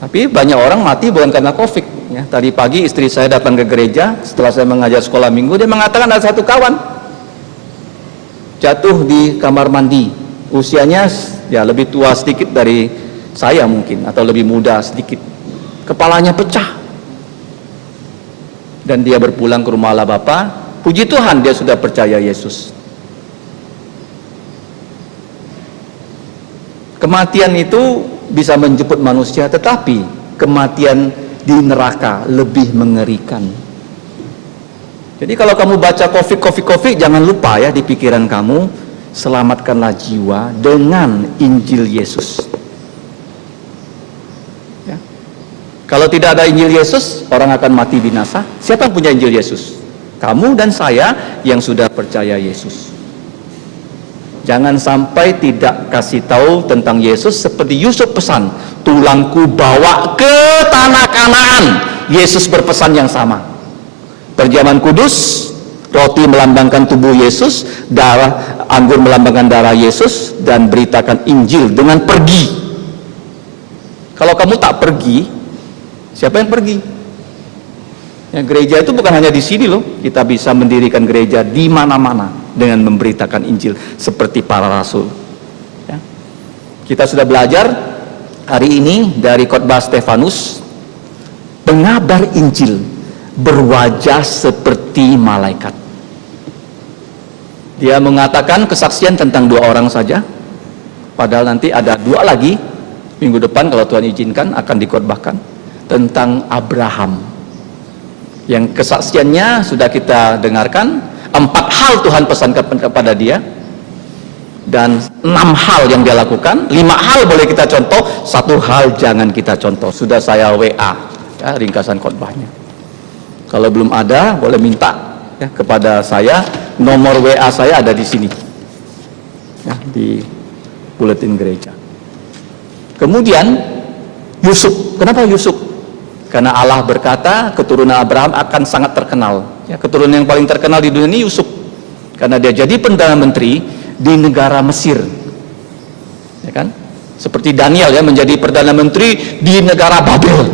Tapi banyak orang mati bukan karena COVID ya. Tadi pagi istri saya datang ke gereja setelah saya mengajar sekolah minggu, dia mengatakan ada satu kawan jatuh di kamar mandi, usianya ya lebih tua sedikit dari saya mungkin, atau lebih muda sedikit, kepalanya pecah, dan dia berpulang ke rumah Allah Bapa. Puji Tuhan dia sudah percaya Yesus. Kematian itu bisa menjemput manusia, tetapi kematian di neraka lebih mengerikan. Jadi kalau kamu baca COVID, jangan lupa ya di pikiran kamu, selamatkanlah jiwa dengan Injil Yesus. Ya. Kalau tidak ada Injil Yesus, orang akan mati binasa. Siapa yang punya Injil Yesus? Kamu dan saya yang sudah percaya Yesus. Jangan sampai tidak kasih tahu tentang Yesus seperti Yusuf pesan, tulangku bawa ke tanah Kanaan. Yesus berpesan yang sama. Perjamuan kudus, roti melambangkan tubuh Yesus, darah anggur melambangkan darah Yesus, dan beritakan Injil dengan pergi. Kalau kamu tak pergi, siapa yang pergi? Ya, gereja itu bukan hanya di sini loh. Kita bisa mendirikan gereja di mana-mana dengan memberitakan Injil seperti para rasul. Ya. Kita sudah belajar hari ini dari khotbah Stefanus, pengabar Injil berwajah seperti malaikat. Dia mengatakan kesaksian tentang 2 orang saja, padahal nanti ada 2 lagi minggu depan kalau Tuhan izinkan akan dikhotbahkan tentang Abraham. Yang kesaksiannya sudah kita dengarkan, 4 hal Tuhan pesankan kepada dia, dan 6 hal yang dia lakukan. 5 hal boleh kita contoh, 1 hal jangan kita contoh. Sudah saya WA ya, ringkasan khotbahnya. Kalau belum ada, boleh minta ya kepada saya. Nomor WA saya ada di sini, ya, di buletin gereja. Kemudian Yusuf. Kenapa Yusuf? Karena Allah berkata keturunan Abraham akan sangat terkenal. Ya, keturunan yang paling terkenal di dunia ini Yusuf. Karena dia jadi Perdana Menteri di negara Mesir. Ya kan? Seperti Daniel ya menjadi Perdana Menteri di negara Babel.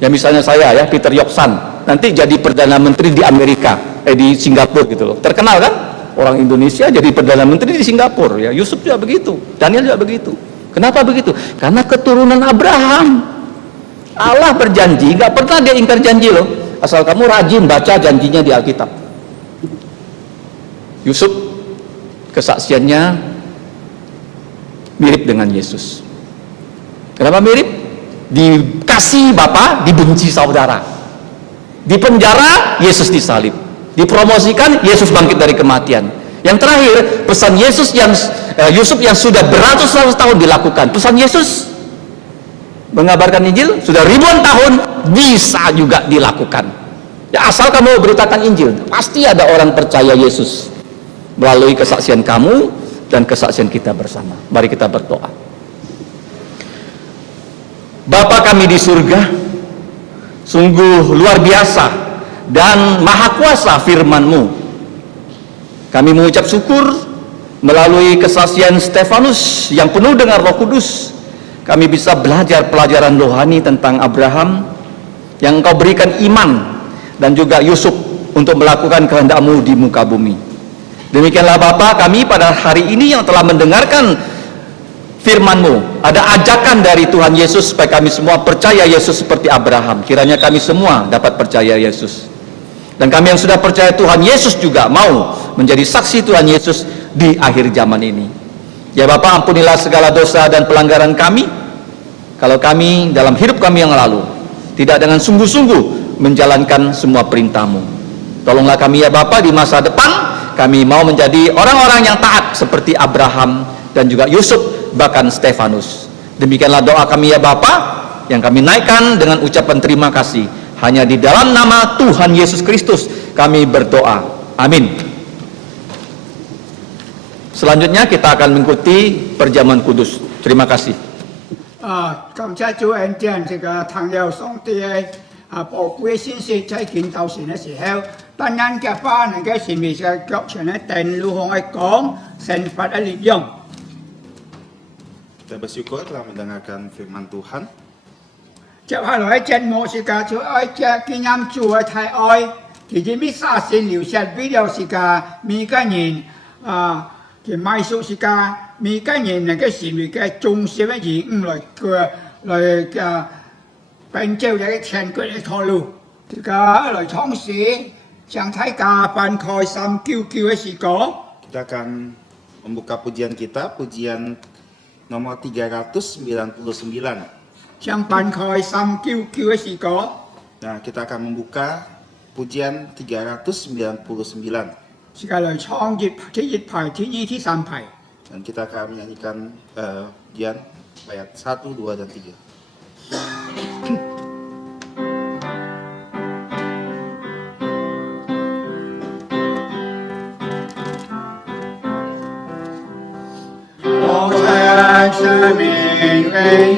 Ya misalnya saya ya, Peter Yoksan, nanti jadi Perdana Menteri di Amerika, di Singapura gitu loh. Terkenal kan? Orang Indonesia jadi Perdana Menteri di Singapura. Ya Yusuf juga begitu, Daniel juga begitu. Kenapa begitu? Karena keturunan Abraham. Allah berjanji, gak pernah dia ingkar janji loh, asal kamu rajin baca janjinya di Alkitab. Yusuf kesaksiannya mirip dengan Yesus. Kenapa mirip? Dikasih Bapa, dibenci saudara. Di penjara, Yesus disalib. Dipromosikan, Yesus bangkit dari kematian. Yang terakhir, pesan Yesus yang Yusuf yang sudah beratus-ratus tahun dilakukan. Pesan Yesus mengabarkan Injil sudah ribuan tahun bisa juga dilakukan. Ya asal kamu beritakan Injil, pasti ada orang percaya Yesus melalui kesaksian kamu dan kesaksian kita bersama. Mari kita berdoa. Bapa kami di surga, sungguh luar biasa dan maha kuasa firman-Mu. Kami mengucap syukur melalui kesaksian Stefanus yang penuh dengan Roh Kudus. Kami bisa belajar pelajaran rohani tentang Abraham yang Engkau berikan iman, dan juga Yusuf untuk melakukan kehendak-Mu di muka bumi. Demikianlah Bapa, kami pada hari ini yang telah mendengarkan firman-Mu, ada ajakan dari Tuhan Yesus supaya kami semua percaya Yesus seperti Abraham. Kiranya kami semua dapat percaya Yesus. Dan kami yang sudah percaya Tuhan Yesus juga mau menjadi saksi Tuhan Yesus di akhir zaman ini. Ya Bapa, ampunilah segala dosa dan pelanggaran kami, kalau kami dalam hidup kami yang lalu tidak dengan sungguh-sungguh menjalankan semua perintah-Mu. Tolonglah kami ya Bapa, di masa depan kami mau menjadi orang-orang yang taat seperti Abraham dan juga Yusuf, bahkan Stefanus. Demikianlah doa kami ya Bapa, yang kami naikkan dengan ucapan terima kasih. Hanya di dalam nama Tuhan Yesus Kristus kami berdoa. Amin. Selanjutnya kita akan mengikuti perjamuan kudus. Terima kasih. 感謝主恩典，這個唐有上帝嘅寶貴信息在見到神嘅時候，當然嘅話能夠前面嘅腳前咧定如何去講神法嘅力量。 Kita bersyukur telah mendengarkan firman Tuhan. 接下來節目是個就愛嘅經驗主嘅太愛，其實咪沙神留下俾了是個每個人嘅買數是個每個人能夠成為嘅忠實嘅義務來並照嘅天國嘅道路，這個來創始將大家辦開心叫嘅時個。 Kita akan membuka pujian kita, pujian nomor 399. 將辦開心叫嘅時個。 Nah, kita akan membuka pujian 399. 是個來創業第一排、第二、第三排。 Dan kita akan menyanyikan pujian ayat 1, 2, dan 3. Hãy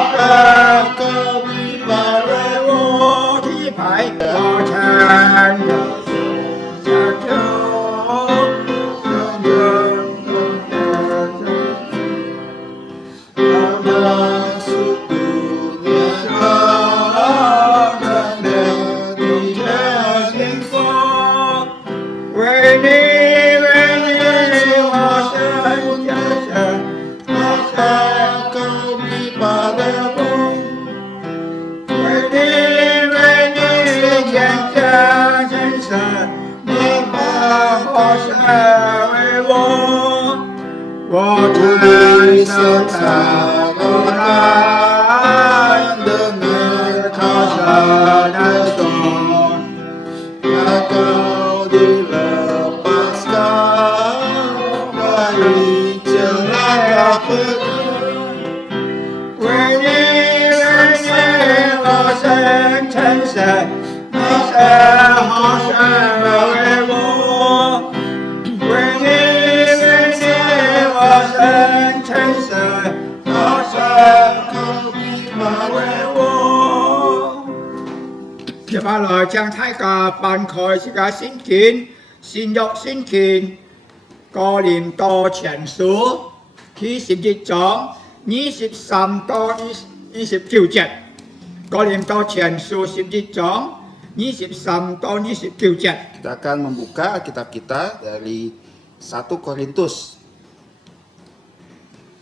subscribe 我太受他的爱，他杀的手， Kau dilepaskan dari celaka pedang. 为你我生成神，你是好神为我。为你我生成神，好神为我。接下來將大家翻開自己先見，先約先見，哥林多前書第11章23到29節。哥林多前書11章23到29節。 Kita akan membuka Alkitab kita dari 1 Korintus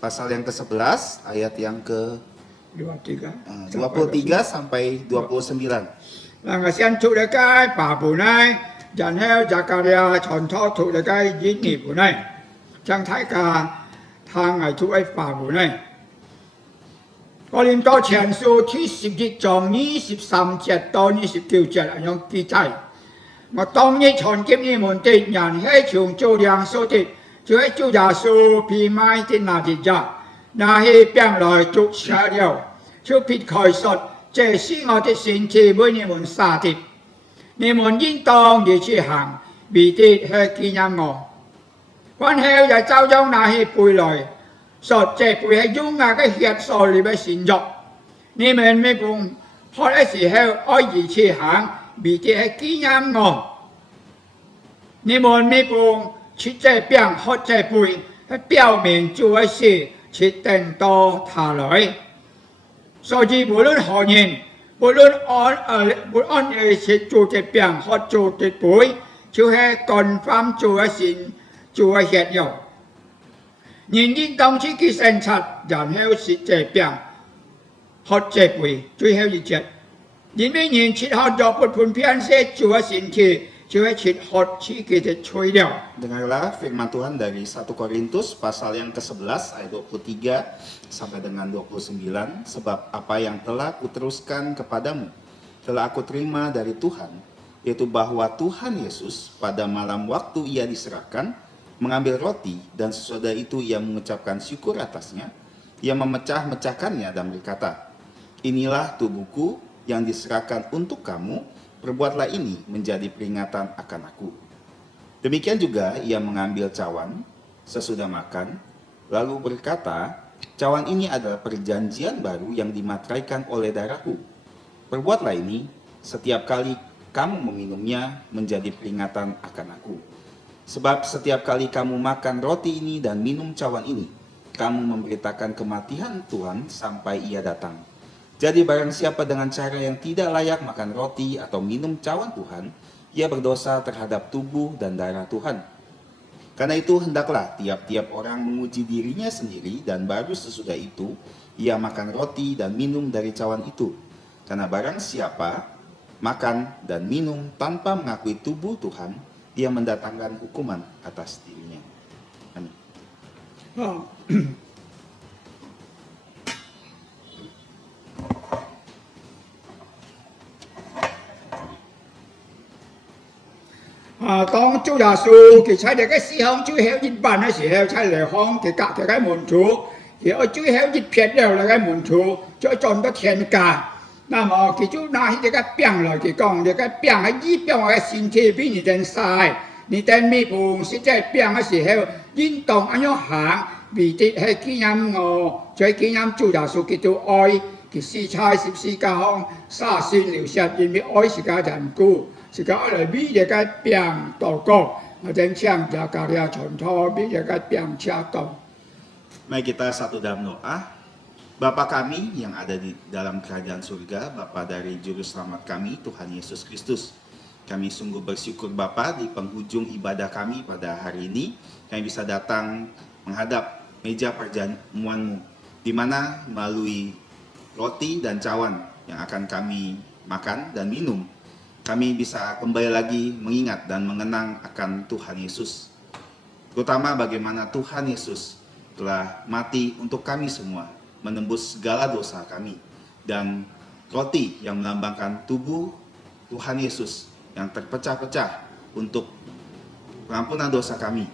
pasal yang ke-11 ayat yang ke-23 sampai 29. Là người xem chủ đề cái bà bù này, dàn heo Zakaria chọn thọ chủ đề cái dĩ nghị bù này. Chẳng thấy cả thang ngày chủ ấy bà bù này. Có liên tố前書第11章23節到29節là những記載. Mà當日傳給你們的人係從主梁所的，就係主耶穌被賣的那日子，那些餅來捉吃了，就撇開說。 這是我的身體為你們灑的，你們應當如此行，為的是紀念我。然後又照樣拿起杯來，說這杯係用我的血所立的新約。你們每逢喝的時候，要如此行，為的是紀念我。你們每逢吃這餅喝這杯，係表明主的死，是等到他來。 所以無論何人，無論按食做嘅餅喝做嘅杯，就係干犯主嘅sin，主嘅血了。人應當自己省察，然後食這餅，喝這杯，最後一節。因為人吃喝咗不判偏些主嘅身體，就係吃喝自己嘅罪了。 Dengarlah firman Tuhan dari 1 Korintus pasal yang ke-11 ayat 23 sampai dengan 29. Sebab apa yang telah kuteruskan kepadamu telah aku terima dari Tuhan, yaitu bahwa Tuhan Yesus pada malam waktu ia diserahkan mengambil roti dan sesudah itu ia mengucapkan syukur atasnya, ia memecah-mecahkannya dan berkata, inilah tubuhku yang diserahkan untuk kamu, perbuatlah ini menjadi peringatan akan aku. Demikian juga ia mengambil cawan sesudah makan, lalu berkata, cawan ini adalah perjanjian baru yang dimateraikan oleh darahku. Perbuatlah ini setiap kali kamu meminumnya menjadi peringatan akan aku. Sebab setiap kali kamu makan roti ini dan minum cawan ini, kamu memberitakan kematian Tuhan sampai ia datang. Jadi barang siapa dengan cara yang tidak layak makan roti atau minum cawan Tuhan, ia berdosa terhadap tubuh dan darah Tuhan. Karena itu hendaklah tiap-tiap orang menguji dirinya sendiri dan baru sesudah itu ia makan roti dan minum dari cawan itu. Karena barang siapa makan dan minum tanpa mengakui tubuh Tuhan, ia mendatangkan hukuman atas dirinya. Amin.當主耶穌佢喺個時候最後一班嘅時候，喺嚟講佢隔條嘅門徒，而最後一撇了嚟嘅門徒，再進到天家。那麼佢就拿起這個餅來，佢講：這個餅係以表我嘅身體俾你哋曬，你哋每逢食這餅嘅時候，應當咁樣行，為的係紀念我，再紀念主耶穌基督愛，佢死在十字架上，灑血流血，因為愛是個緣故。 Sekarang ada biji dekat piang toko, ada yang siang jaga dia contoh biji dekat piang ciato. Mari kita satu dalam doa. Bapa kami yang ada di dalam kerajaan surga, Bapa dari Juru Selamat kami, Tuhan Yesus Kristus. Kami sungguh bersyukur Bapa di penghujung ibadah kami pada hari ini, kami bisa datang menghadap meja perjamuan-Mu, di mana melalui roti dan cawan yang akan kami makan dan minum, kami bisa kembali lagi mengingat dan mengenang akan Tuhan Yesus. terutama bagaimana Tuhan Yesus telah mati untuk kami semua, menembus segala dosa kami, dan roti yang melambangkan tubuh Tuhan Yesus yang terpecah-pecah untuk pengampunan dosa kami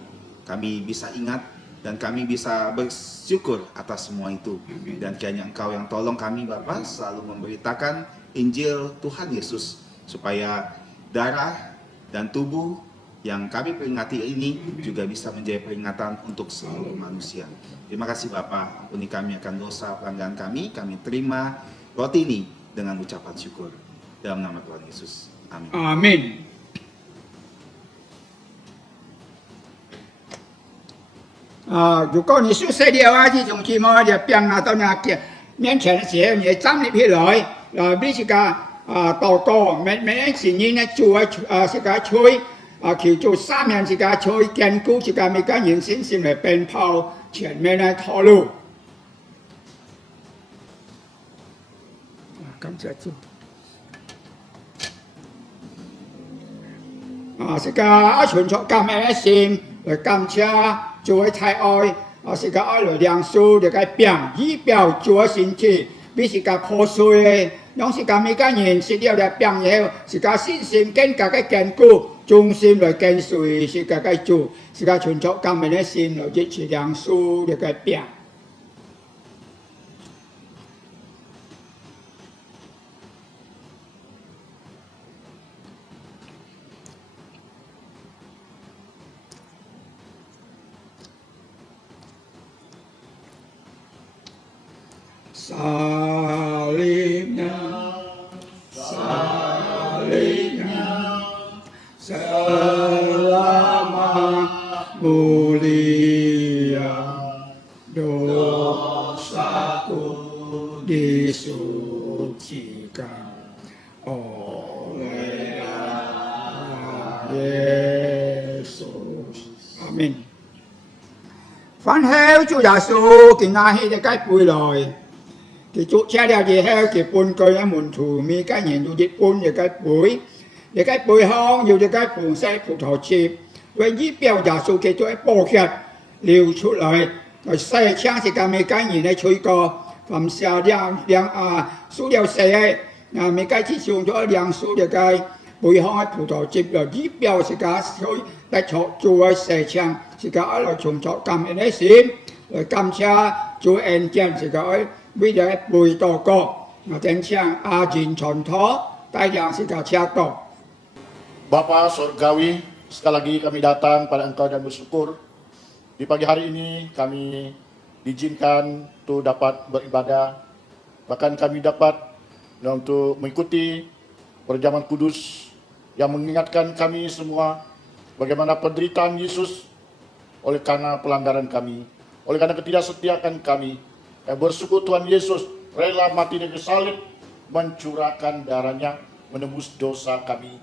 bisa ingat dan kami bisa bersyukur atas semua itu. Dan kiranya Engkau yang tolong kami Bapa selalu memberitakan Injil Tuhan Yesus, supaya darah dan tubuh yang kami peringati ini juga bisa menjadi peringatan untuk seluruh manusia. Terima kasih Bapa, ampuni kami akan dosa pelanggaran kami terima roti ini dengan ucapan syukur. Dalam nama Tuhan Yesus. Amin. Amin. 如果你宿舍了啊，这种期末就变拿到那个面前的时候，你站立起来，你是个祷告，每一次你呢做是个吹去做三面是个吹，坚固是个每个人信心来奔跑，前面来套路。感谢主。是個存著感恩的心來感謝主的慈愛，是個愛來良書嚟個病，以表主的身體，必是個破碎的，讓是個每個人食了嘅病以後，是個信心更加嘅堅固，忠心來跟隨是個嘅主，是個存著感恩的心來支持良書嚟個病。Salibnya, selama mulia dosaku disucikan oleh Yesus. Amin. Phán heo Chúa Giêsu kỳ na hi để cái bùi lời thì Chúa cha đeo gì heo thì bùn coi á mùn thủ mi cái nhìn dù đi bùn để cái bùi hong dù để cái bùn xe phụ thọ chịp với dĩ biểu Giêsu thì Chúa bổ khiết liều出來rồi xe trang thì cả mấy cái nhìn này chơi co phẩm xa điang số điều xe mấy cái chỉ dùng cho điang số để cái bùi hong phụ thọ chịp rồi dĩ biểu thì cả chơi đại chỗ Chúa xe trang thì cả ở trong chỗ cầm anh ấy xin rồi cầm cha Chúa anh chân thì cả bây giờ bùi tổ cổ mà tên trang Jin Chon Tho tai yang si cả cha tổ. Bapa Surgawi, sekali lagi kami datang pada Engkau dan bersyukur. Di pagi hari ini kami diizinkan untuk dapat beribadah. Bahkan kami dapat untuk mengikuti perjamuan kudus yang mengingatkan kami semua bagaimana penderitaan Yesus oleh karena pelanggaran kami, oleh karena ketidaksetiaan kami. Bersyukur Tuhan Yesus rela mati di salib, mencurahkan darahnya, menembus dosa kami,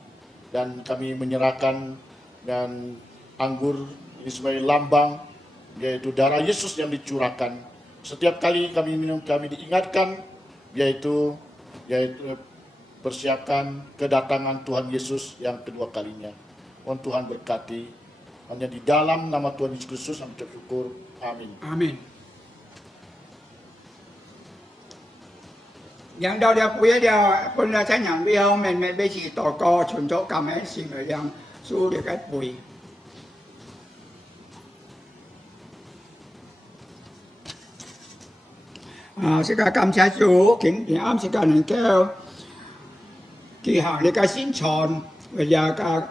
dan kami menyerahkan dan anggur ini sebagai lambang, yaitu darah Yesus yang dicurahkan. Setiap kali kami minum, kami diingatkan, yaitu persiapkan kedatangan Tuhan Yesus yang kedua kalinya. Mohon Tuhan berkati, hanya di dalam nama Tuhan Yesus Kristus kami bersyukur. Amin. Amin. Yang đầu dia punya dia pun là saya yang dia men bây giờ tổ co chuẩn chỗ cảm ơn xin người yang su được cái bùi. Sẽ cả cảm ơn Chúa, kính ám sẽ cả những kêu kỳ hàng để cái xin tròn, bây giờ cả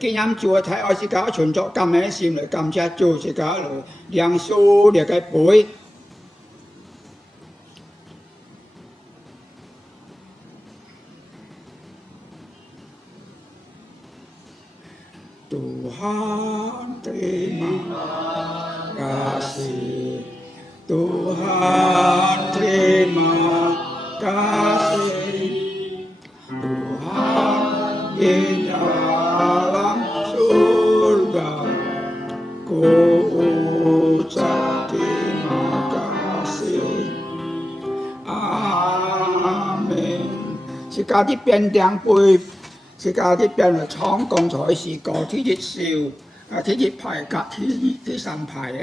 cái nhắm Chúa thấy ở sẽ cả chuẩn chỗ cảm ơn xin người cảm ơn Chúa sẽ cả yang su được cái bùi. Tuhan terima kasih, Tuhan terima kasih, Tuhan di dalam surga, ku ucap terima kasih. Amin. Sekarang 變兩杯。是家啲病嚟廠鋼材事過天熱燒， ที่1排กับที่3排嘅。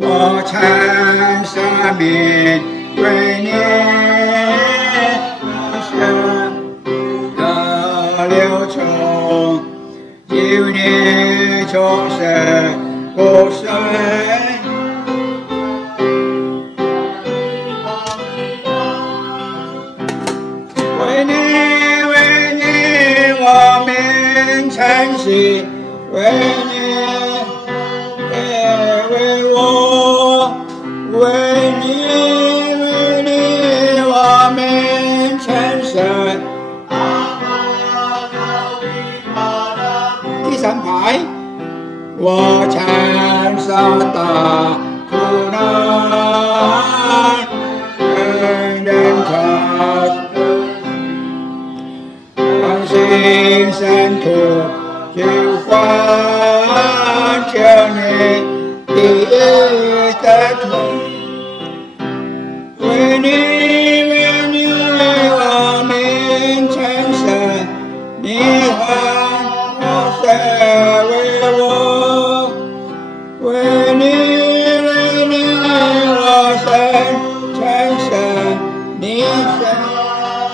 我唱生命为你生的流冲，有你重生不生。为你，我们诚实，为你。为你，我们诚实。第3排，我承受的苦难，人可放心深处就换求你的得宠。为你，我们诚实，你还我生为我。为你，我生诚实，你生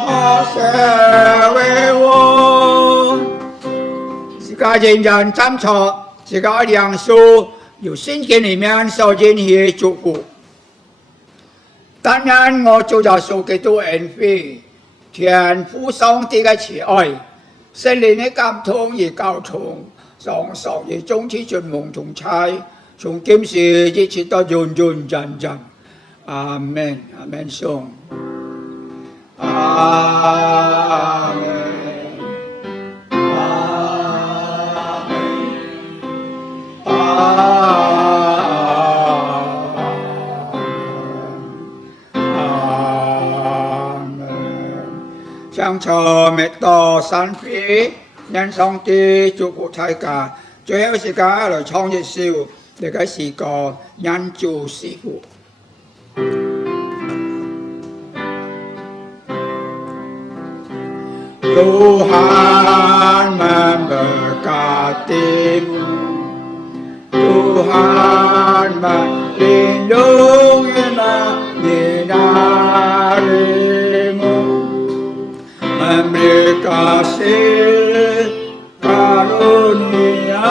我生为我。自家人人参错，自家良数有圣经里面受尽些祝福。當然，我做咗數基督恩惠，天父上帝嘅慈愛，聖靈嘅感動而交通，上受而終止盡夢同差，從今時一直到永永遠遠。阿門，阿門上，阿門，阿門。相處密多山飛，人上帝祝福大家。最後時間來唱一首呢個詩歌，人主師傅。Tuhan memberkatimu, Tuhan melindungi menyinarimu, memberi kasih karunia.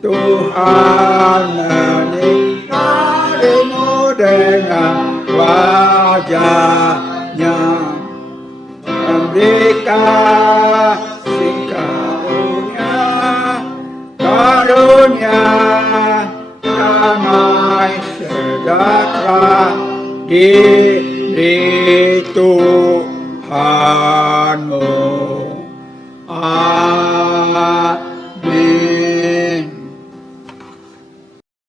Tuhan menyinarimu dengan wajahnya, memberi kasih karunia, damai sejahtera di Tuhanmu.